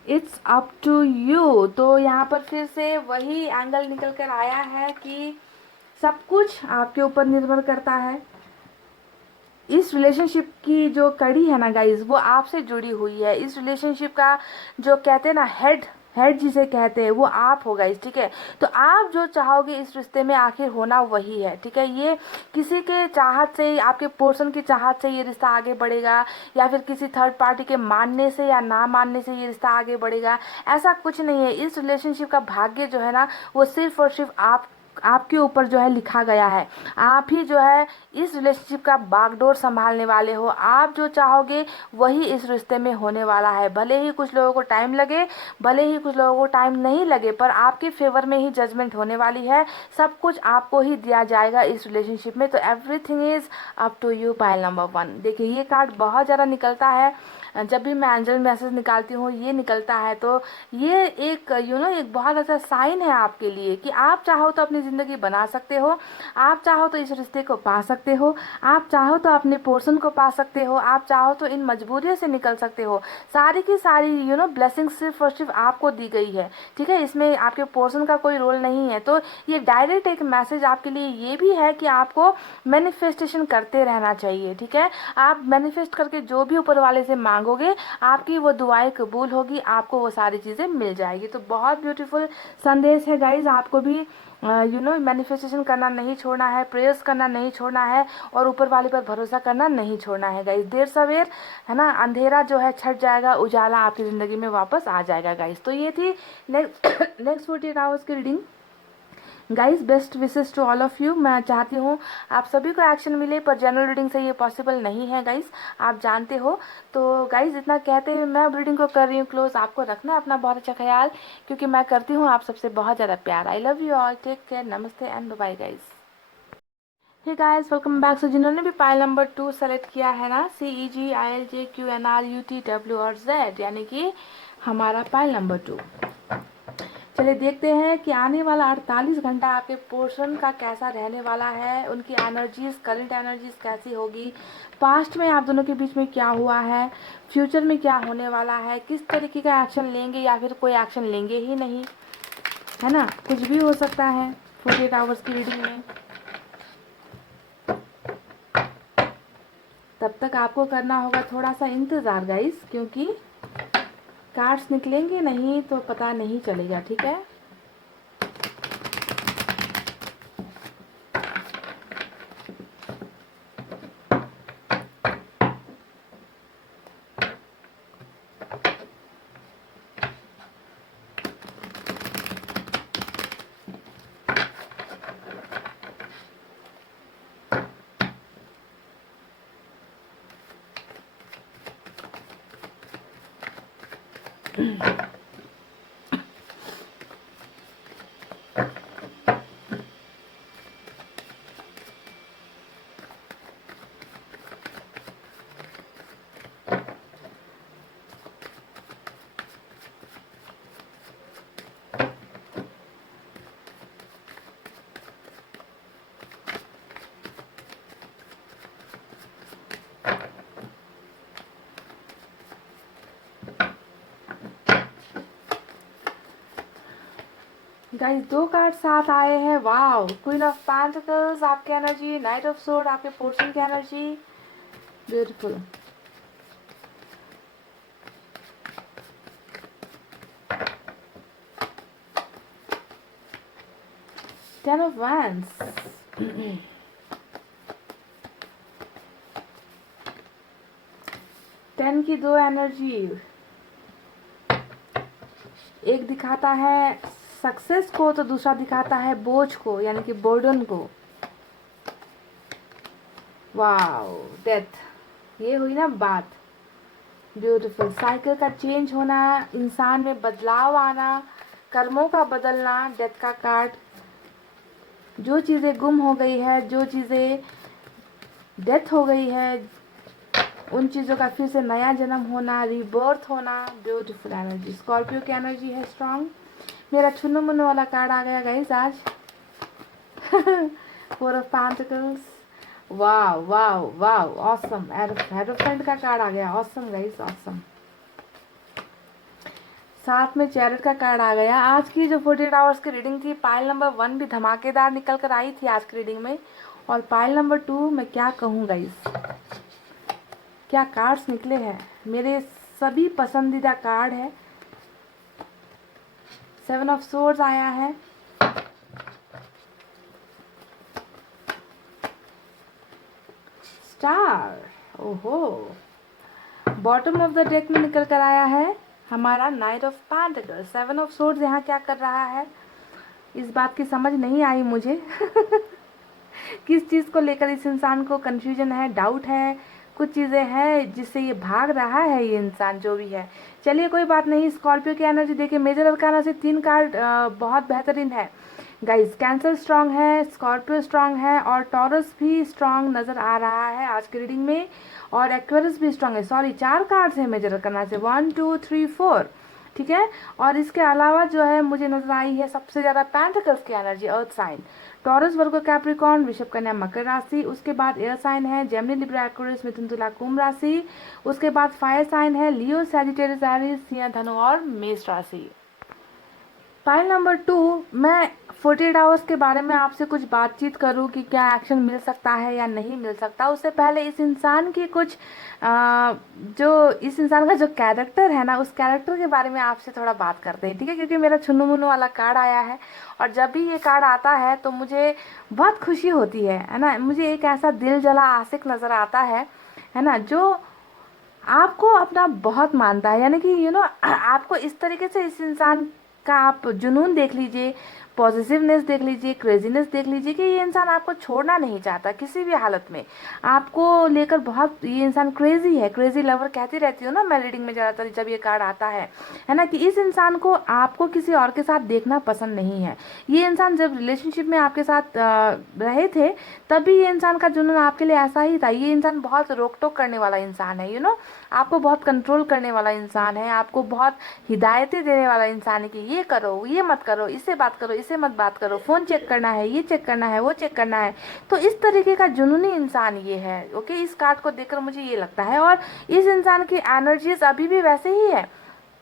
It's up to you. तो यहाँ पर फिर से वही एंगल निकल कर आया है कि सब कुछ आपके ऊपर निर्भर करता है। इस रिलेशनशिप की जो कड़ी है ना गाइज, वो आपसे जुड़ी हुई है। इस रिलेशनशिप का जो कहते हैं ना हेड, हेड जिसे कहते हैं वो आप हो गाइज, ठीक है। तो आप जो चाहोगे इस रिश्ते में आखिर होना वही है, ठीक है। ये किसी के चाहत से, आपके पर्सन की चाहत से ये रिश्ता आगे बढ़ेगा, या फिर किसी थर्ड पार्टी के मानने से या ना मानने से ये रिश्ता आगे बढ़ेगा, ऐसा कुछ नहीं है। इस रिलेशनशिप का भाग्य जो है ना, वो सिर्फ और सिर्फ आपके ऊपर जो है लिखा गया है। आप ही जो है इस रिलेशनशिप का बागडोर संभालने वाले हो। आप जो चाहोगे वही इस रिश्ते में होने वाला है। भले ही कुछ लोगों को टाइम लगे, भले ही कुछ लोगों को टाइम नहीं लगे, पर आपके फेवर में ही जजमेंट होने वाली है। सब कुछ आपको ही दिया जाएगा इस रिलेशनशिप में। तो everything is up to you, pile number 1। देखिए ये कार्ड बहुत ज़्यादा निकलता है जब भी मैं एंजल मैसेज निकालती हूँ, ये निकलता है। तो ये एक एक बहुत अच्छा साइन है आपके लिए कि आप चाहो तो अपनी ज़िंदगी बना सकते हो, आप चाहो तो इस रिश्ते को पा सकते हो, आप चाहो तो अपने पोर्शन को पा सकते हो, आप चाहो तो इन मजबूरियों से निकल सकते हो। सारी की सारी ब्लेसिंग सिर्फ और सिर्फ आपको दी गई है, ठीक है। इसमें आपके पोर्शन का कोई रोल नहीं है। तो ये डायरेक्ट एक मैसेज आपके लिए ये भी है कि आपको मैनिफेस्टेशन करते रहना चाहिए, ठीक है। आप मैनिफेस्ट करके जो भी ऊपर वाले से मांगोगे, आपकी वो दुआएं कबूल होगी, आपको वो सारी चीज़ें मिल जाएगी। तो बहुत ब्यूटीफुल संदेश है गाइज। आपको भी मैनिफेस्टेशन करना नहीं छोड़ना है, प्रेयर्स करना नहीं छोड़ना है, और ऊपर वाले पर भरोसा करना नहीं छोड़ना है गाइज। देर सवेर है ना, अंधेरा जो है छट जाएगा, उजाला आपकी ज़िंदगी में वापस आ जाएगा गाइज। तो ये थी नेक्स्ट 48 आवर्स की reading guys. Best wishes to all of you. मैं चाहती हूँ आप सभी को एक्शन मिले, पर जनरल रीडिंग से ये पॉसिबल नहीं है गाइज, आप जानते हो। तो गाइज इतना कहते हुए मैं रीडिंग को कर रही हूँ क्लोज। आपको रखना है अपना बहुत अच्छा ख्याल, क्योंकि मैं करती हूँ आप सबसे बहुत ज़्यादा प्यार। I love you all, take care, नमस्ते and bye guys. Hey guys, welcome back. So जिन्होंने भी पाइल नंबर 2 सेलेक्ट किया है ना, CEGILJQNRUTW और Z, यानी कि हमारा पाइल नंबर 2। चलिए देखते हैं कि आने वाला 48 घंटा आपके पोर्शन का कैसा रहने वाला है। उनकी एनर्जीज, करंट एनर्जीज कैसी होगी, पास्ट में आप दोनों के बीच में क्या हुआ है, फ्यूचर में क्या होने वाला है, किस तरीके का एक्शन लेंगे या फिर कोई एक्शन लेंगे ही नहीं, है ना। कुछ भी हो सकता है 48 आवर्स की रीडिंग में। तब तक आपको करना होगा थोड़ा सा इंतज़ार गाइस, क्योंकि कार्ड्स निकलेंगे नहीं तो पता नहीं चलेगा, ठीक है। गाइस 2 कार्ड साथ आए हैं। वाओ, क्वीन ऑफ पेंटिकल्स आपकी एनर्जी, नाइट ऑफ सोर्ड आपके पोर्शन की energy, beautiful. Ten of wands, 10 की 2 एनर्जी। एक दिखाता है सक्सेस को तो दूसरा दिखाता है बोझ को, यानी कि बर्डन को। वाओ, डेथ, ये हुई ना बात। ब्यूटीफुल। साइकिल का चेंज होना, इंसान में बदलाव आना, कर्मों का बदलना, डेथ का कार्ड। जो चीज़ें गुम हो गई है, जो चीज़ें डेथ हो गई है, उन चीज़ों का फिर से नया जन्म होना, रीबर्थ होना। Beautiful energy. स्कॉर्पियो की एनर्जी है स्ट्रांग। मेरा छुन्नू मुन्नू वाला कार्ड आ गया गाइस आज। 4 of pentacles. Wow wow wow, awesome. Hierophant का कार्ड आ गया। Awesome guys, awesome. साथ में चैरिट का कार्ड आ गया। आज की जो 48 आवर्स की रीडिंग थी, पाइल नंबर 1 भी धमाकेदार निकल कर आई थी आज की रीडिंग में। और पाइल नंबर 2 मैं क्या कहूँ गाइस, क्या कार्ड्स निकले हैं, मेरे सभी पसंदीदा कार्ड है। 7 ऑफ सोर्ड्स आया है, स्टार, ओहो। बॉटम ऑफ द डेक में निकल कर आया है हमारा night of pentacle. 7 of swords यहाँ क्या कर रहा है, इस बात की समझ नहीं आई मुझे किस चीज़ को लेकर इस इंसान को कंफ्यूजन है, डाउट है, कुछ चीज़ें हैं जिससे ये भाग रहा है ये इंसान, जो भी है। चलिए कोई बात नहीं। स्कॉर्पियो की एनर्जी देखिए, मेजर अरकाना से 3 कार्ड बहुत बेहतरीन है गाइस। कैंसर स्ट्रांग है, स्कॉर्पियो स्ट्रांग है, और टॉरस भी स्ट्रांग नज़र आ रहा है आज की रीडिंग में, और एक्वेरियस भी स्ट्रांग है। सॉरी, 4 कार्ड्स हैं मेजर अरकाना से, 1 2 3 4, ठीक है। और इसके अलावा जो है मुझे नजर आई है सबसे ज़्यादा पेंटिकल्स की एनर्जी, अर्थ साइन, टॉरस, वर्गो, कैप्रिकॉर्न, वृषभ, कन्या, मकर राशि। उसके बाद एयर साइन है जेमिनी, लिब्रा, एक्वेरियस, मिथुन, तुला, कुंभ राशि। उसके बाद फायर साइन है लियो, सैजिटेरियस, एरीज, सिंह, धनु और मेष राशि। फाइल नंबर 2, मैं 48 आवर्स के बारे में आपसे कुछ बातचीत करूं कि क्या एक्शन मिल सकता है या नहीं मिल सकता, उससे पहले इस इंसान की कुछ जो इस इंसान का जो कैरेक्टर है ना, उस कैरेक्टर के बारे में आपसे थोड़ा बात करते हैं, ठीक है। क्योंकि मेरा छुन्नू मुन्नू वाला कार्ड आया है, और जब भी ये कार्ड आता है तो मुझे बहुत खुशी होती है ना। मुझे एक ऐसा दिल जला आशिक नज़र आता है ना, जो आपको अपना बहुत मानता है, यानी कि आपको इस तरीके से इस इंसान का आप जुनून देख लीजिए, पॉजिटिवनेस देख लीजिए, क्रेजीनेस देख लीजिए कि ये इंसान आपको छोड़ना नहीं चाहता किसी भी हालत में, आपको लेकर बहुत, ये इंसान क्रेजी है, क्रेजी लवर कहती रहती हूँ ना मैं रीडिंग में ज़्यादातर जब ये कार्ड आता है ना, कि इस इंसान को आपको किसी और के साथ देखना पसंद नहीं है। ये इंसान जब रिलेशनशिप में आपके साथ रहे थे तभी ये इंसान का जुनून आपके लिए ऐसा ही था। ये इंसान बहुत रोक टोक करने वाला इंसान है, आपको बहुत कंट्रोल करने वाला इंसान है, आपको बहुत हिदायतें देने वाला इंसान है कि ये करो, ये मत करो, इससे बात करो, इससे मत बात करो, फ़ोन चेक करना है, ये चेक करना है, वो चेक करना है। तो इस तरीके का जुनूनी इंसान ये है, ओके। इस कार्ड को देखकर मुझे ये लगता है, और इस इंसान की एनर्जीज अभी भी वैसे ही है,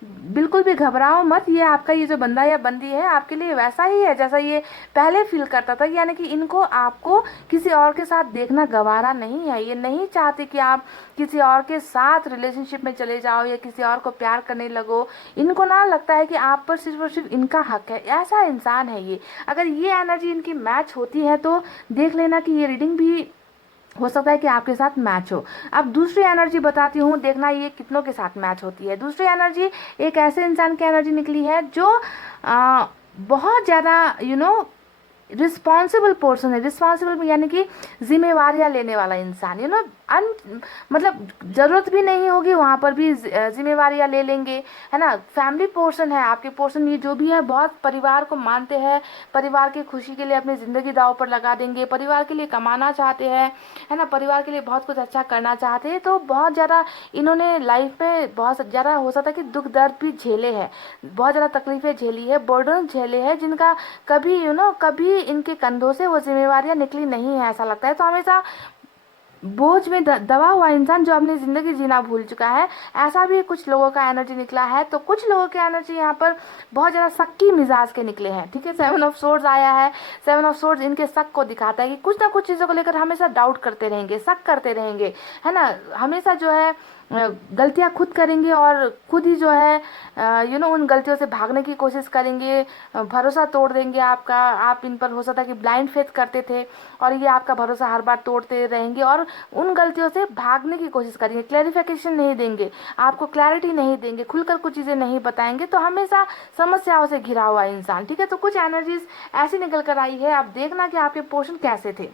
बिल्कुल भी घबराओ मत। ये आपका ये जो बंदा या बंदी है आपके लिए वैसा ही है जैसा ये पहले फील करता था, यानी कि इनको आपको किसी और के साथ देखना गवारा नहीं है। ये नहीं चाहते कि आप किसी और के साथ रिलेशनशिप में चले जाओ या किसी और को प्यार करने लगो। इनको ना लगता है कि आप पर सिर्फ और सिर्फ इनका हक है, ऐसा इंसान है ये। अगर ये एनर्जी इनकी मैच होती है तो देख लेना कि ये रीडिंग भी हो सकता है कि आपके साथ मैच हो। अब दूसरी एनर्जी बताती हूँ, देखना ये कितनों के साथ मैच होती है। दूसरी एनर्जी एक ऐसे इंसान की एनर्जी निकली है जो बहुत ज़्यादा रिस्पॉन्सिबल पर्सन है। रिस्पॉन्सिबल यानी कि जिम्मेवारियाँ लेने वाला इंसान, मतलब ज़रूरत भी नहीं होगी वहाँ पर भी जिम्मेवारियाँ ले लेंगे, है ना। फैमिली पोर्शन है आपके, पोर्शन ये जो भी है बहुत परिवार को मानते हैं, परिवार की खुशी के लिए अपनी ज़िंदगी दांव पर लगा देंगे, परिवार के लिए कमाना चाहते हैं, है ना, परिवार के लिए बहुत कुछ अच्छा करना चाहते हैं। तो बहुत ज़्यादा इन्होंने लाइफ में बहुत ज़्यादा हो सकता है कि दुख दर्द भी झेले हैं, बहुत ज़्यादा तकलीफ़ें झेली है, बर्डन झेले हैं, जिनका कभी कभी इनके कंधों से वो जिम्मेवारियां निकली नहीं है, ऐसा लगता है। तो हमेशा बोझ में दबा हुआ इंसान जो अपनी ज़िंदगी जीना भूल चुका है, ऐसा भी कुछ लोगों का एनर्जी निकला है। तो कुछ लोगों के एनर्जी यहाँ पर बहुत ज़्यादा शक्की मिजाज के निकले हैं, ठीक है। 7 ऑफ सोर्ड्स आया है। 7 ऑफ सोर्ड्स इनके शक को दिखाता है कि कुछ ना कुछ चीज़ों को लेकर हमेशा डाउट करते रहेंगे, शक करते रहेंगे, है ना। हमेशा जो है गलतियां खुद करेंगे और खुद ही जो है उन गलतियों से भागने की कोशिश करेंगे, भरोसा तोड़ देंगे आपका। आप इन पर हो सकता है कि ब्लाइंड फेथ करते थे और ये आपका भरोसा हर बार तोड़ते रहेंगे और उन गलतियों से भागने की कोशिश करेंगे, क्लैरिफिकेशन नहीं देंगे, आपको क्लैरिटी नहीं देंगे, खुलकर कुछ चीज़ें नहीं बताएंगे। तो हमेशा समस्याओं से घिरा हुआ इंसान, ठीक है। तो कुछ एनर्जीज ऐसी निकल कर आई है। आप देखना कि आपके पोर्शन कैसे थे,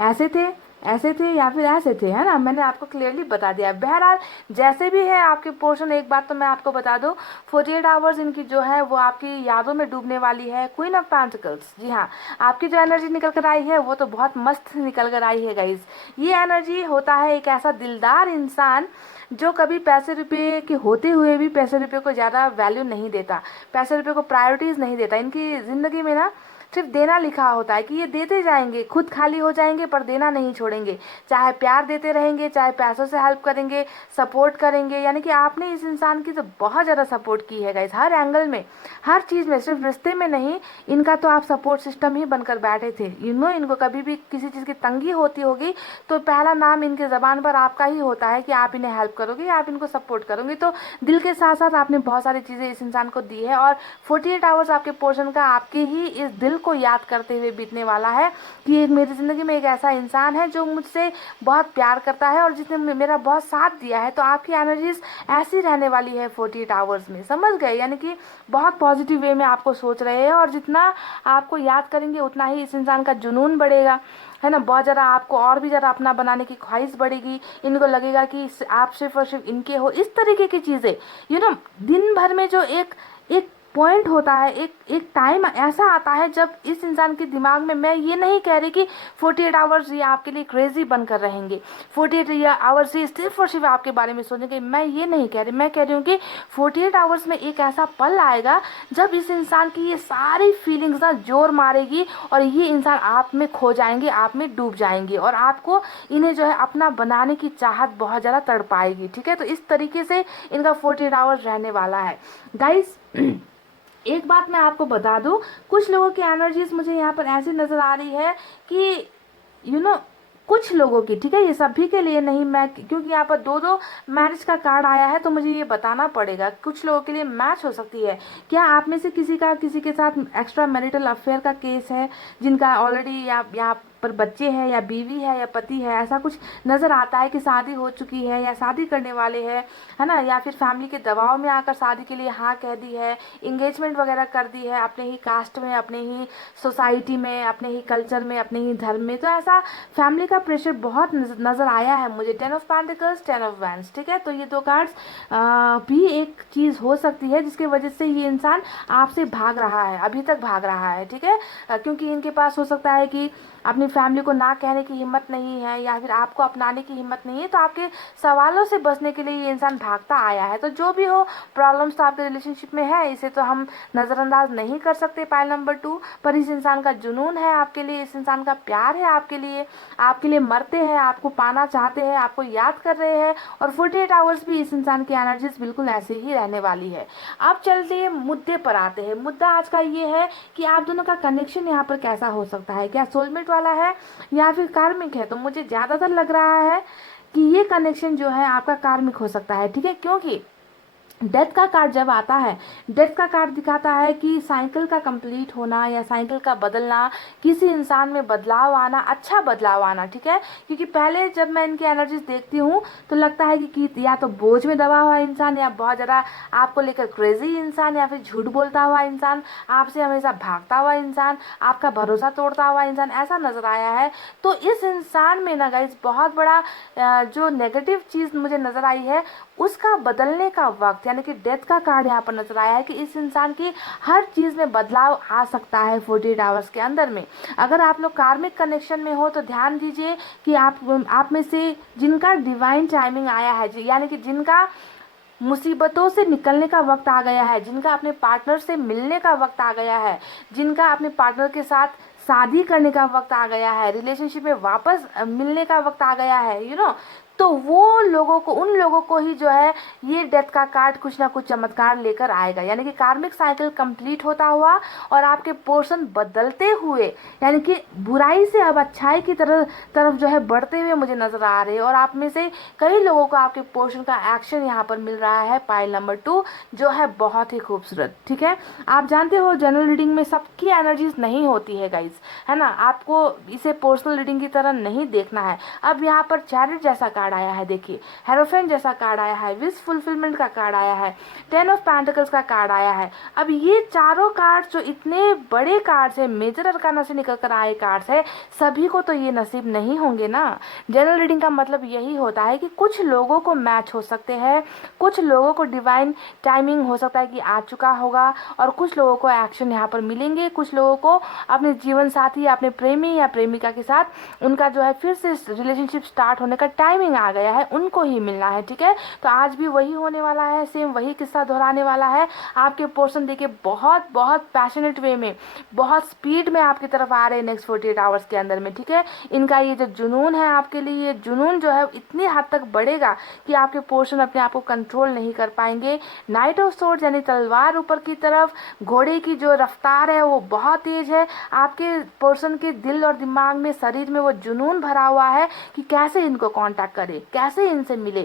ऐसे थे या फिर ऐसे थे, है ना। मैंने आपको क्लियरली बता दिया। बहरहाल जैसे भी है आपके पोर्शन, एक बात तो मैं आपको बता दूं, 48 आवर्स इनकी जो है वो आपकी यादों में डूबने वाली है। क्वीन ऑफ पेंटिकल्स, जी हाँ, आपकी जो एनर्जी निकल कर आई है वो तो बहुत मस्त निकल कर आई है गाइज। ये एनर्जी होता है एक ऐसा दिलदार इंसान जो कभी पैसे रुपये के होते हुए भी पैसे रुपये को ज़्यादा वैल्यू नहीं देता, पैसे रुपये को प्रायोरिटीज़ नहीं देता। इनकी ज़िंदगी में ना सिर्फ देना लिखा होता है कि ये देते जाएंगे, खुद खाली हो जाएंगे पर देना नहीं छोड़ेंगे। चाहे प्यार देते रहेंगे, चाहे पैसों से हेल्प करेंगे, सपोर्ट करेंगे। यानी कि आपने इस इंसान की तो बहुत ज़्यादा सपोर्ट की है गाइस, हर एंगल में, हर चीज़ में, सिर्फ रिश्ते में नहीं, इनका तो आप सपोर्ट सिस्टम ही बनकर बैठे थे। इनको कभी भी किसी चीज़ की तंगी होती होगी तो पहला नाम इनके ज़बान पर आपका ही होता है कि आप इन्हें हेल्प करोगे, आप इनको सपोर्ट करोगे। तो दिल के साथ साथ आपने बहुत सारी चीज़ें इस इंसान को दी है और 48 आवर्स आपके पोर्शन का आपके ही इस दिल को याद करते हुए बीतने वाला है कि एक मेरी ज़िंदगी में एक ऐसा इंसान है जो मुझसे बहुत प्यार करता है और जिसने मेरा बहुत साथ दिया है। तो आपकी एनर्जीज ऐसी रहने वाली है 48 आवर्स में, समझ गए? यानी कि बहुत पॉजिटिव वे में आपको सोच रहे हैं और जितना आपको याद करेंगे उतना ही इस इंसान का जुनून बढ़ेगा, है ना। बहुत ज़्यादा आपको और भी ज़्यादा अपना बनाने की ख्वाहिश बढ़ेगी। इनको लगेगा कि आप सिर्फ और सिर्फ इनके हो, इस तरीके की चीज़ें। दिन भर में जो एक एक पॉइंट होता है, एक टाइम ऐसा आता है जब इस इंसान के दिमाग में, मैं ये नहीं कह रही कि 48 आवर्स ये आपके लिए क्रेजी बनकर रहेंगे, 48 आवर्स ये सिर्फ और सिर्फ आपके बारे में सोचेंगे, मैं ये नहीं कह रही। मैं कह रही हूँ कि 48 आवर्स में एक ऐसा पल आएगा जब इस इंसान की ये सारी फीलिंग्स ना जोर मारेगी और ये इंसान आप में खो जाएंगे, आप में डूब जाएंगे और आपको इन्हें जो है अपना बनाने की चाहत बहुत ज़्यादा तड़पाएगी, ठीक है। तो इस तरीके से इनका 48 आवर्स रहने वाला है गाइस। एक बात मैं आपको बता दूं, कुछ लोगों की एनर्जीज मुझे यहाँ पर ऐसी नज़र आ रही है कि कुछ लोगों की, ठीक है, ये सभी के लिए नहीं, मैं क्योंकि यहाँ पर दो दो मैरिज का कार्ड आया है तो मुझे ये बताना पड़ेगा, कुछ लोगों के लिए मैच हो सकती है। क्या आप में से किसी के साथ एक्स्ट्रा मैरिटल अफेयर का केस है, जिनका ऑलरेडी यहाँ पर बच्चे हैं या बीवी है या पति है, ऐसा कुछ नज़र आता है कि शादी हो चुकी है या शादी करने वाले हैं, है ना, या फिर फैमिली के दबाव में आकर शादी के लिए हाँ कह दी है, इंगेजमेंट वगैरह कर दी है अपने ही कास्ट में, अपने ही सोसाइटी में, अपने ही कल्चर में, अपने ही धर्म में। तो ऐसा फैमिली का प्रेशर बहुत नज़र आया है मुझे। 10 ऑफ पेंटिकल्स, 10 ऑफ वैंड्स, ठीक है। तो ये दो कार्ड्स भी एक चीज़ हो सकती है जिसके वजह से ये इंसान आपसे भाग रहा है, अभी तक भाग रहा है, ठीक है। क्योंकि इनके पास हो सकता है कि अपनी फैमिली को ना कहने की हिम्मत नहीं है या फिर आपको अपनाने की हिम्मत नहीं है, तो आपके सवालों से बचने के लिए ये इंसान भागता आया है। तो जो भी हो प्रॉब्लम्स तो आपके रिलेशनशिप में है, इसे तो हम नज़रअंदाज नहीं कर सकते पाइल नंबर 2, पर इस इंसान का जुनून है आपके लिए, इस इंसान का प्यार है आपके लिए मरते हैं, आपको पाना चाहते हैं, आपको याद कर रहे हैं। और 48 आवर्स भी इस इंसान की एनर्जीज बिल्कुल ऐसे ही रहने वाली है। अब चलते मुद्दे पर आते हैं। मुद्दा आज का ये है कि आप दोनों का कनेक्शन यहाँ पर कैसा हो सकता है, क्या सोलमेट वाला है या फिर कार्मिक है। तो मुझे ज्यादातर लग रहा है कि ये कनेक्शन जो है आपका कार्मिक हो सकता है, ठीक है। क्योंकि डेथ का कार्ड जब आता है, डेथ का कार्ड दिखाता है कि साइकिल का कंप्लीट होना या साइकिल का बदलना, किसी इंसान में बदलाव आना, अच्छा बदलाव आना, ठीक है। क्योंकि पहले जब मैं इनकी एनर्जीज देखती हूँ तो लगता है कि या तो बोझ में दबा हुआ इंसान, या बहुत ज़्यादा आपको लेकर क्रेजी इंसान, या फिर झूठ बोलता हुआ इंसान, आपसे हमेशा भागता हुआ इंसान, आपका भरोसा तोड़ता हुआ इंसान, ऐसा नजर आया है। तो इस इंसान में ना गाइस बहुत बड़ा जो नेगेटिव चीज़ मुझे नजर आई है उसका बदलने का वक्त, यानी कि डेथ का कार्ड यहाँ पर नजर आया है कि इस इंसान की हर चीज में बदलाव आ सकता है 48 आवर्स के अंदर में। अगर आप लोग कार्मिक कनेक्शन में हो तो ध्यान दीजिए कि आप में से जिनका डिवाइन टाइमिंग आया है, यानी कि जिनका मुसीबतों से निकलने का वक्त आ गया है, जिनका अपने पार्टनर से मिलने का वक्त आ गया है, जिनका अपने पार्टनर के साथ शादी करने का वक्त आ गया है, रिलेशनशिप में वापस मिलने का वक्त आ गया है, तो वो लोगों को, उन लोगों को ही जो है ये डेथ का कार्ड कुछ ना कुछ चमत्कार लेकर आएगा। यानी कि कार्मिक साइकिल कंप्लीट होता हुआ और आपके पोर्शन बदलते हुए, यानी कि बुराई से अब अच्छाई की तरफ जो है बढ़ते हुए मुझे नजर आ रहे हैं। और आप में से कई लोगों को आपके पोर्शन का एक्शन यहाँ पर मिल रहा है पाइल नंबर 2, जो है बहुत ही खूबसूरत, ठीक है। आप जानते हो जनरल रीडिंग में सबकी एनर्जीज नहीं होती है गाइज, है ना, आपको इसे पर्सनल रीडिंग की तरह नहीं देखना है। अब यहाँ पर चैरिट जैसा कार्ड आया है, देखिए, हेरोफेंट जैसा कार्ड आया है, विश फुलफिलमेंट का कार्ड आया है, 10 ऑफ पेंटिकल्स का कार्ड आया है। अब ये चारों कार्ड जो इतने बड़े कार्ड्स है, मेजर अरकाना से निकल कर आए कार्ड्स है, सभी को तो ये नसीब नहीं होंगे ना। जनरल रीडिंग का मतलब यही होता है कि कुछ लोगों को मैच हो सकते हैं, कुछ लोगों को डिवाइन टाइमिंग हो सकता है कि आ चुका होगा, और कुछ लोगों को एक्शन यहाँ पर मिलेंगे, कुछ लोगों को अपने जीवन साथी, अपने प्रेमी या प्रेमिका के साथ उनका जो है फिर से रिलेशनशिप स्टार्ट होने का टाइमिंग आ गया है उनको ही मिलना है, ठीक है। तो आज भी वही होने वाला है, सेम वही किस्सा दोहराने वाला है। आपके पोर्शन देखिए बहुत बहुत पैशनेट वे में, बहुत स्पीड में आपकी तरफ आ रहे हैं नेक्स्ट 48 आवर्स के अंदर में, ठीक है। इनका ये जो जुनून है आपके लिए, ये जुनून जो है इतनी हद तक बढ़ेगा कि आपके पोर्शन अपने आप को कंट्रोल नहीं कर पाएंगे। नाइट ऑफ सोर्ड्स यानी तलवार ऊपर की तरफ, घोड़े की जो रफ्तार है वो बहुत तेज है। आपके पर्सन के दिल और दिमाग में, शरीर में वो जुनून भरा हुआ है कि कैसे इनको कांटेक्ट करे, कैसे इनसे मिले,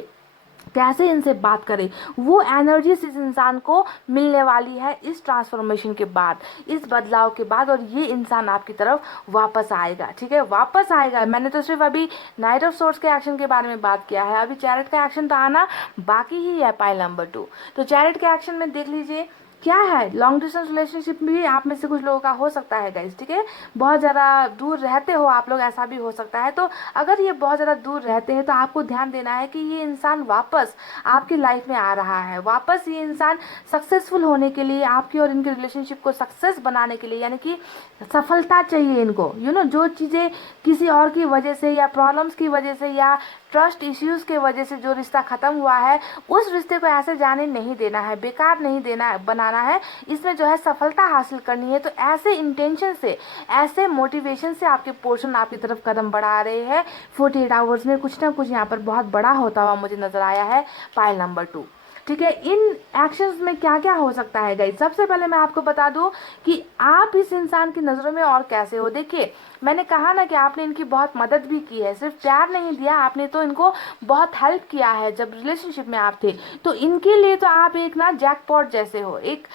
कैसे इनसे बात करें। वो एनर्जी इस इंसान को मिलने वाली है इस ट्रांसफॉर्मेशन के बाद, इस बदलाव के बाद, और ये इंसान आपकी तरफ वापस आएगा, ठीक है, वापस आएगा। मैंने तो सिर्फ अभी नाइट ऑफ सोर्ड्स के एक्शन के बारे में बात किया है, अभी चैरिट का एक्शन तो आना बाकी ही है, पाइल नंबर 2। तो चैरिट के एक्शन में देख लीजिए क्या है। लॉन्ग डिस्टेंस रिलेशनशिप भी आप में से कुछ लोगों का हो सकता है गाइस, ठीक है। बहुत ज़्यादा दूर रहते हो आप लोग, ऐसा भी हो सकता है। तो अगर ये बहुत ज़्यादा दूर रहते हैं तो आपको ध्यान देना है कि ये इंसान वापस आपकी लाइफ में आ रहा है। वापस ये इंसान सक्सेसफुल होने के लिए, आपकी और इनके रिलेशनशिप को सक्सेस बनाने के लिए, यानी कि सफलता चाहिए इनको, जो चीज़ें किसी और की वजह से या प्रॉब्लम्स की वजह से या ट्रस्ट इश्यूज के वजह से जो रिश्ता खत्म हुआ है, उस रिश्ते को ऐसे जाने नहीं देना है, बेकार नहीं देना बनाना है। इसमें जो है सफलता हासिल करनी है। तो ऐसे इंटेंशन से, ऐसे मोटिवेशन से आपके पोर्शन आपकी तरफ कदम बढ़ा रहे हैं। 48 आवर्स में कुछ ना कुछ यहाँ पर बहुत बड़ा होता हुआ मुझे नजर आया है, पाइल नंबर 2, ठीक है। इन एक्शंस में क्या क्या हो सकता है गाइस, सबसे पहले मैं आपको बता दूं कि आप इस इंसान की नज़रों में और कैसे हो। देखिए मैंने कहा ना कि आपने इनकी बहुत मदद भी की है, सिर्फ प्यार नहीं दिया, आपने तो इनको बहुत हेल्प किया है जब रिलेशनशिप में आप थे। तो इनके लिए तो आप एक ना जैकपॉट जैसे हो, एक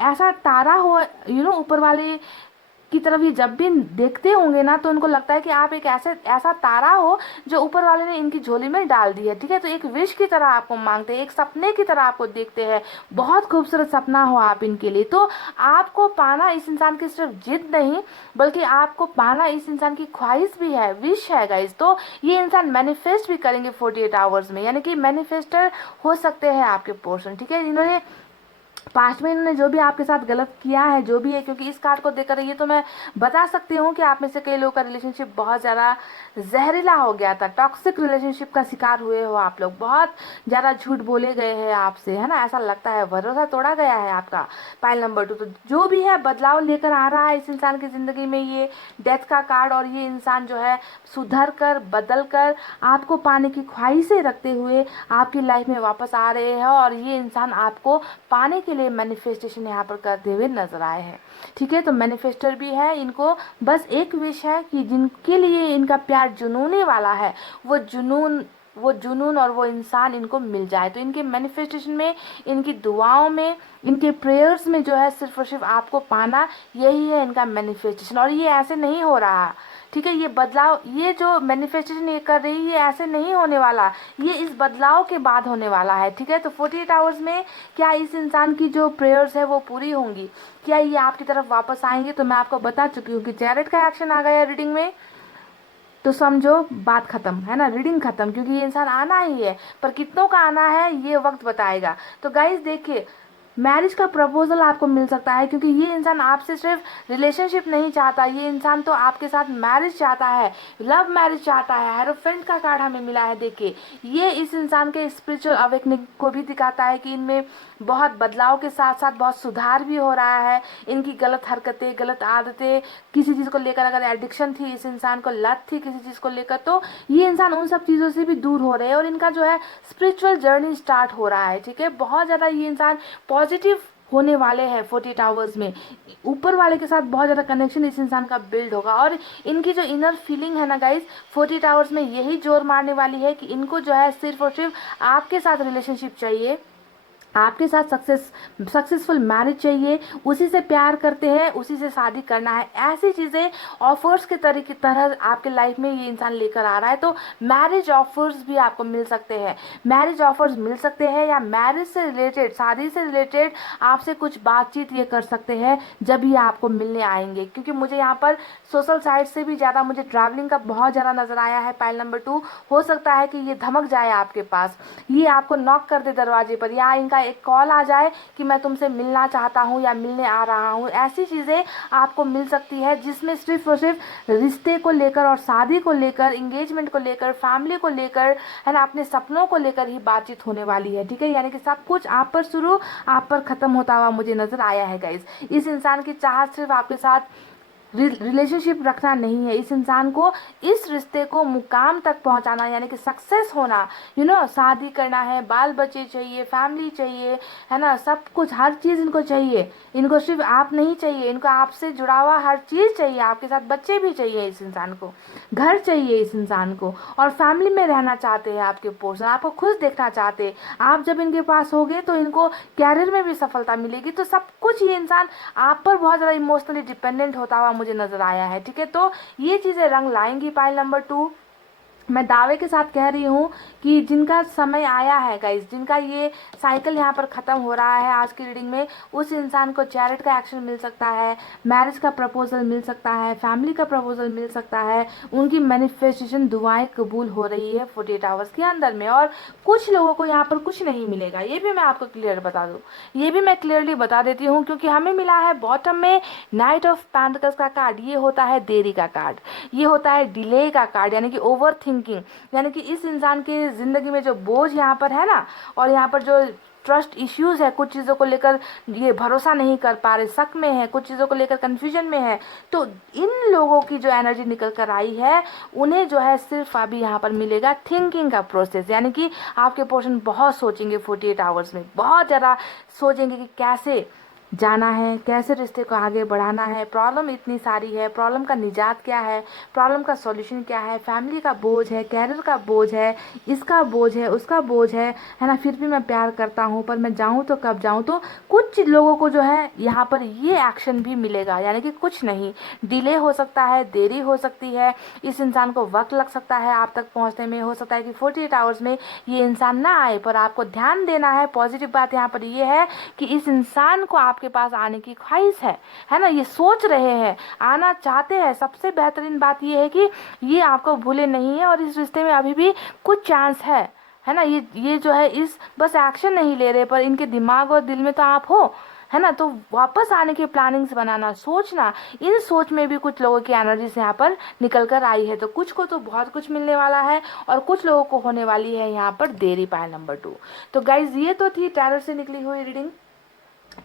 ऐसा तारा हो, ऊपर वाले की तरफ ये जब भी देखते होंगे ना तो उनको लगता है कि आप एक ऐसा तारा हो जो ऊपर वाले ने इनकी झोली में डाल दी है, ठीक है। तो एक विश की तरह आपको मांगते हैं, एक सपने की तरह आपको देखते हैं, बहुत खूबसूरत सपना हो आप इनके लिए। तो आपको पाना इस इंसान की सिर्फ जिद नहीं, बल्कि आपको पाना इस इंसान की ख्वाहिश भी है, विश है गाइस। तो ये इंसान मैनिफेस्ट भी करेंगे 48 आवर्स में, यानी कि मैनिफेस्टर हो सकते हैं आपके पोर्शन, ठीक है। इन्होंने पास्ट में इन्होंने जो भी आपके साथ गलत किया है, जो भी है, क्योंकि इस कार्ड को देखकर ये तो मैं बता सकती हूँ कि आप में से कई लोगों का रिलेशनशिप बहुत ज़्यादा जहरीला हो गया था, टॉक्सिक रिलेशनशिप का शिकार हुए हो आप लोग, बहुत ज़्यादा झूठ बोले गए हैं आपसे, है ना, ऐसा लगता है, भरोसा तोड़ा गया है आपका, पाइल नंबर 2। तो जो भी है बदलाव लेकर आ रहा है इस इंसान की ज़िंदगी में ये डेथ का कार्ड, और ये इंसान जो है सुधर कर, बदल कर, आपको पाने की ख्वाहिशें रखते हुए आपकी लाइफ में वापस आ रहे हैं। और ये इंसान आपको पाने के लिए मैनिफेस्टेशन यहाँ पर करते हुए नजर आए हैं, ठीक है। तो मैनिफेस्टर भी है, इनको बस एक विश है कि जिनके लिए इनका प्यार जुनूनी वाला है, वो जुनून और वो इंसान इनको मिल जाए। तो इनके मैनिफेस्टेशन में, इनकी दुआओं में, इनके प्रेयर्स में जो है सिर्फ और सिर्फ आपको पाना, यही है इनका मैनिफेस्टेशन। और ये ऐसे नहीं हो रहा, ठीक है। ये बदलाव, ये जो मैनिफेस्टेशन ये कर रही है, ये ऐसे नहीं होने वाला, ये इस बदलाव के बाद होने वाला है, ठीक है। तो 48 आवर्स में क्या इस इंसान की जो प्रेयर्स है वो पूरी होंगी, क्या ये आपकी तरफ वापस आएंगे? तो मैं आपको बता चुकी हूँ कि चैरिट का एक्शन आ गया रीडिंग में, तो समझो बात खत्म, है ना, रीडिंग खत्म, क्योंकि ये इंसान आना ही है, पर कितनों का आना है ये वक्त बताएगा। तो गाइस देखिए, मैरिज का प्रपोजल आपको मिल सकता है, क्योंकि ये इंसान आपसे सिर्फ रिलेशनशिप नहीं चाहता, ये इंसान तो आपके साथ मैरिज चाहता है, लव मैरिज चाहता है। हेरोफेंट का कार्ड हमें मिला है, देखिए ये इस इंसान के स्पिरिचुअल अवेकनिंग को भी दिखाता है कि इनमें बहुत बदलाव के साथ साथ बहुत सुधार भी हो रहा है। इनकी गलत हरकतें, गलत आदतें, किसी चीज़ को लेकर अगर एडिक्शन थी, इस इंसान को लत थी किसी चीज़ को लेकर, तो ये इंसान उन सब चीज़ों से भी दूर हो रहे हैं और इनका जो है स्पिरिचुअल जर्नी स्टार्ट हो रहा है, ठीक है। बहुत ज़्यादा ये इंसान पॉजिटिव होने वाले हैं 48 आवर्स में, ऊपर वाले के साथ बहुत ज़्यादा कनेक्शन इस इंसान का बिल्ड होगा। और इनकी जो इनर फीलिंग है ना गाइस, 48 आवर्स में यही जोर मारने वाली है कि इनको जो है सिर्फ और सिर्फ आपके साथ रिलेशनशिप चाहिए, आपके साथ सक्सेसफुल मैरिज चाहिए, उसी से प्यार करते हैं, उसी से शादी करना है। ऐसी चीज़ें ऑफर्स के तरह आपके लाइफ में ये इंसान लेकर आ रहा है। तो मैरिज ऑफर्स भी आपको मिल सकते हैं, मैरिज ऑफर्स मिल सकते हैं, या मैरिज से रिलेटेड, शादी से रिलेटेड आपसे कुछ बातचीत ये कर सकते हैं जब ये आपको मिलने आएंगे। क्योंकि मुझे यहाँ पर सोशल साइट से भी ज़्यादा मुझे ट्रैवलिंग का बहुत ज़्यादा नजर आया है, पाइल नंबर 2। हो सकता है कि ये धमक जाए आपके पास, ये आपको नॉक कर दे दरवाजे पर, या इनका एक कॉल आ जाए कि मैं तुमसे मिलना चाहता हूँ या मिलने आ रहा हूँ, ऐसी चीज़ें आपको मिल सकती है जिसमें सिर्फ और सिर्फ रिश्ते को लेकर और शादी को लेकर, इंगेजमेंट को लेकर, फैमिली को लेकर, है ना, अपने सपनों को लेकर ही बातचीत होने वाली है। ठीक है, यानी कि सब कुछ आप पर शुरू, आप पर खत्म होता हुआ मुझे नजर आया है गाइज। इस इंसान की चाहत सिर्फ आपके साथ रिलेशनशिप रखना नहीं है, इस इंसान को, इस रिश्ते को मुकाम तक पहुंचाना, यानी कि सक्सेस होना, शादी करना है, बाल बच्चे चाहिए, फैमिली चाहिए, है ना, सब कुछ, हर चीज़ इनको चाहिए। इनको सिर्फ आप नहीं चाहिए, इनको आपसे जुड़ा हुआ हर चीज़ चाहिए, आपके साथ बच्चे भी चाहिए इस इंसान को, घर चाहिए इस इंसान को, और फैमिली में रहना चाहते हैं आपके पोर्शन, आपको खुश देखना चाहते हैं। आप जब इनके पास होगे तो इनको कैरियर में भी सफलता मिलेगी। तो सब कुछ ये इंसान आप पर बहुत ज़्यादा इमोशनली डिपेंडेंट होता हुआ मुझे नजर आया है। ठीक है, तो ये चीज़ें रंग लाएंगी पाइल नंबर 2। मैं दावे के साथ कह रही हूँ कि जिनका समय आया है गाइज, जिनका ये साइकिल यहाँ पर ख़त्म हो रहा है आज की रीडिंग में, उस इंसान को चैरिट का एक्शन मिल सकता है, मैरिज का प्रपोजल मिल सकता है, फैमिली का प्रपोजल मिल सकता है, उनकी मैनिफेस्टेशन दुआएं कबूल हो रही है 48 आवर्स के अंदर में। और कुछ लोगों को यहाँ पर कुछ नहीं मिलेगा, ये भी मैं आपको क्लियर बता दूँ, ये भी मैं क्लियरली बता देती हूँ, क्योंकि हमें मिला है बॉटम में नाइट ऑफ पेंटिकल्स का कार्ड। ये होता है देरी का कार्ड, ये होता है डिले का कार्ड, यानी कि ओवर थिंकिंग, यानी कि इस इंसान की जिंदगी में जो बोझ यहाँ पर है ना, और यहाँ पर जो ट्रस्ट इश्यूज है, कुछ चीज़ों को लेकर ये भरोसा नहीं कर पा रहे, शक में है, कुछ चीज़ों को लेकर कंफ्यूजन में है, तो इन लोगों की जो एनर्जी निकल कर आई है, उन्हें जो है सिर्फ अभी यहाँ पर मिलेगा थिंकिंग का प्रोसेस, यानी कि आपके पोर्शन बहुत सोचेंगे 48 आवर्स में, बहुत ज़्यादा सोचेंगे कि कैसे जाना है, कैसे रिश्ते को आगे बढ़ाना है, प्रॉब्लम इतनी सारी है, प्रॉब्लम का निजात क्या है, प्रॉब्लम का सॉल्यूशन क्या है, फैमिली का बोझ है, कैरियर का बोझ है, इसका बोझ है, उसका बोझ है ना, फिर भी मैं प्यार करता हूँ पर मैं जाऊँ तो कब जाऊँ। तो कुछ लोगों को जो है यहाँ पर ये एक्शन भी मिलेगा, यानी कि कुछ नहीं, डिले हो सकता है, देरी हो सकती है, इस इंसान को वक्त लग सकता है आप तक पहुँचने में, हो सकता है कि 48 आवर्स में ये इंसान ना आए, पर आपको ध्यान देना है। पॉजिटिव बात यहाँ पर ये है कि इस इंसान को आपके पास आने की ख्वाहिश है ना, ये सोच रहे हैं, आना चाहते हैं। सबसे बेहतरीन बात ये है कि ये आपको भूले नहीं है, और इस रिश्ते में अभी भी कुछ चांस है ना, ये जो है इस बस एक्शन नहीं ले रहे, पर इनके दिमाग और दिल में तो आप हो, है ना। तो वापस आने की प्लानिंग्स बनाना, सोचना, इन सोच में भी कुछ लोगों की एनर्जी से यहाँ पर निकल कर आई है। तो कुछ को तो बहुत कुछ मिलने वाला है, और कुछ लोगों को होने वाली है यहाँ पर देरी, पायल नंबर 2। तो गाइज ये तो थी टैरो से निकली हुई रीडिंग।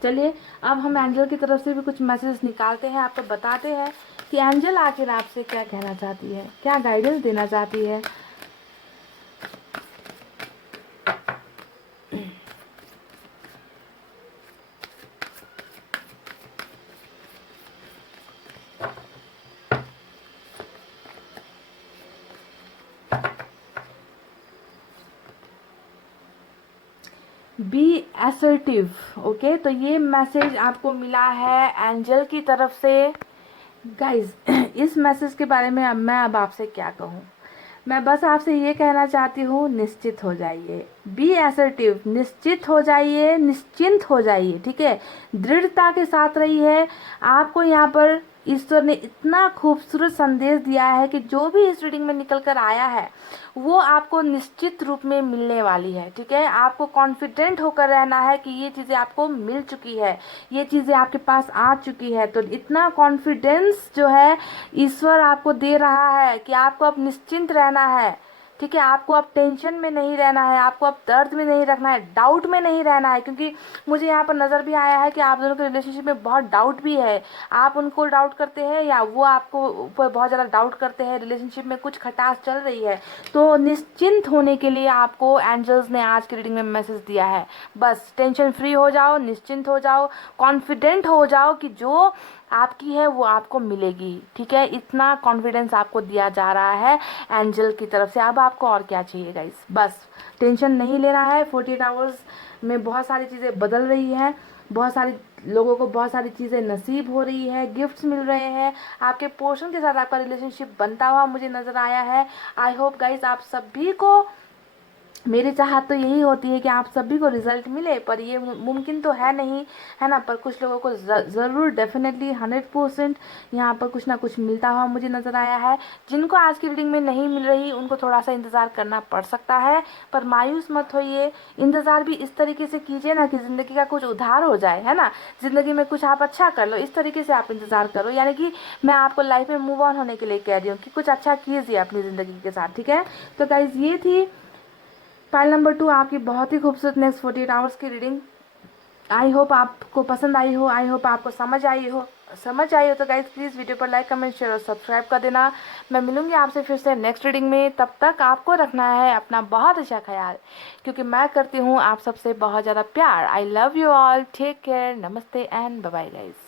चलिए अब हम एंजल की तरफ से भी कुछ मैसेज निकालते हैं, आपको बताते हैं कि एंजल आखिर आपसे क्या कहना चाहती है, क्या गाइडेंस देना चाहती है। B assertive. ओके, तो ये मैसेज आपको मिला है एंजल की तरफ से। गाइज इस मैसेज के बारे में अब आपसे क्या कहूँ, मैं बस आपसे ये कहना चाहती हूँ, निश्चित हो जाइए, बी असर्टिव, निश्चित हो जाइए, निश्चिंत हो जाइए। ठीक है, दृढ़ता के साथ रही है। आपको यहाँ पर ईश्वर ने इतना खूबसूरत संदेश दिया है कि जो भी इस रीडिंग में निकल कर आया है वो आपको निश्चित रूप में मिलने वाली है। ठीक है, आपको कॉन्फिडेंट होकर रहना है कि ये चीज़ें आपको मिल चुकी है, ये चीज़ें आपके पास आ चुकी है। तो इतना कॉन्फिडेंस जो है ईश्वर आपको दे रहा है कि आपको अब निश्चिंत रहना है। ठीक है, आपको अब टेंशन में नहीं रहना है, आपको अब दर्द में नहीं रखना है, डाउट में नहीं रहना है, क्योंकि मुझे यहाँ पर नज़र भी आया है कि आप दोनों के रिलेशनशिप में बहुत डाउट भी है। आप उनको डाउट करते हैं या वो आपको ऊपर बहुत ज़्यादा डाउट करते हैं, रिलेशनशिप में कुछ खटास चल रही है। तो निश्चिंत होने के लिए आपको एंजल्स ने आज की रीडिंग में मैसेज दिया है, बस टेंशन फ्री हो जाओ, निश्चिंत हो जाओ, कॉन्फिडेंट हो जाओ कि जो आपकी है वो आपको मिलेगी। ठीक है, इतना कॉन्फिडेंस आपको दिया जा रहा है एंजल की तरफ से। अब आपको और क्या चाहिए गाइस, बस टेंशन नहीं लेना है। 48 आवर्स में बहुत सारी चीज़ें बदल रही हैं, बहुत सारी लोगों को बहुत सारी चीज़ें नसीब हो रही है, गिफ्ट्स मिल रहे हैं, आपके पोर्शन के साथ आपका रिलेशनशिप बनता हुआ मुझे नज़र आया है। आई होप गाइस आप सभी को मेरी चाहत तो यही होती है कि आप सभी को रिजल्ट मिले, पर ये मुमकिन तो है नहीं, है ना। पर कुछ लोगों को ज़रूर डेफिनेटली 100% यहाँ पर कुछ ना कुछ मिलता हुआ मुझे नज़र आया है। जिनको आज की रीडिंग में नहीं मिल रही उनको थोड़ा सा इंतज़ार करना पड़ सकता है, पर मायूस मत होइए। इंतज़ार भी इस तरीके से कीजिए ना कि ज़िंदगी का कुछ उधार हो जाए, है ना। ज़िंदगी में कुछ आप अच्छा कर लो, इस तरीके से आप इंतज़ार करो। यानी कि मैं आपको लाइफ में मूव ऑन होने के लिए कह रही हूँ कि कुछ अच्छा कीजिए अपनी ज़िंदगी के साथ, ठीक है। तो गाइज़ ये थी फाइल नंबर 2 आपकी बहुत ही खूबसूरत नेक्स्ट 48 आवर्स की रीडिंग। आई होप आपको पसंद आई हो, आई होप आपको समझ आई हो तो गाइज प्लीज़ वीडियो पर लाइक कमेंट शेयर और सब्सक्राइब कर देना। मैं मिलूंगी आपसे फिर से नेक्स्ट रीडिंग में। तब तक आपको रखना है अपना बहुत अच्छा ख्याल, क्योंकि मैं करती हूँ आप सबसे बहुत ज़्यादा प्यार। I love you all, take care, नमस्ते एंड बाय बाय गाइज।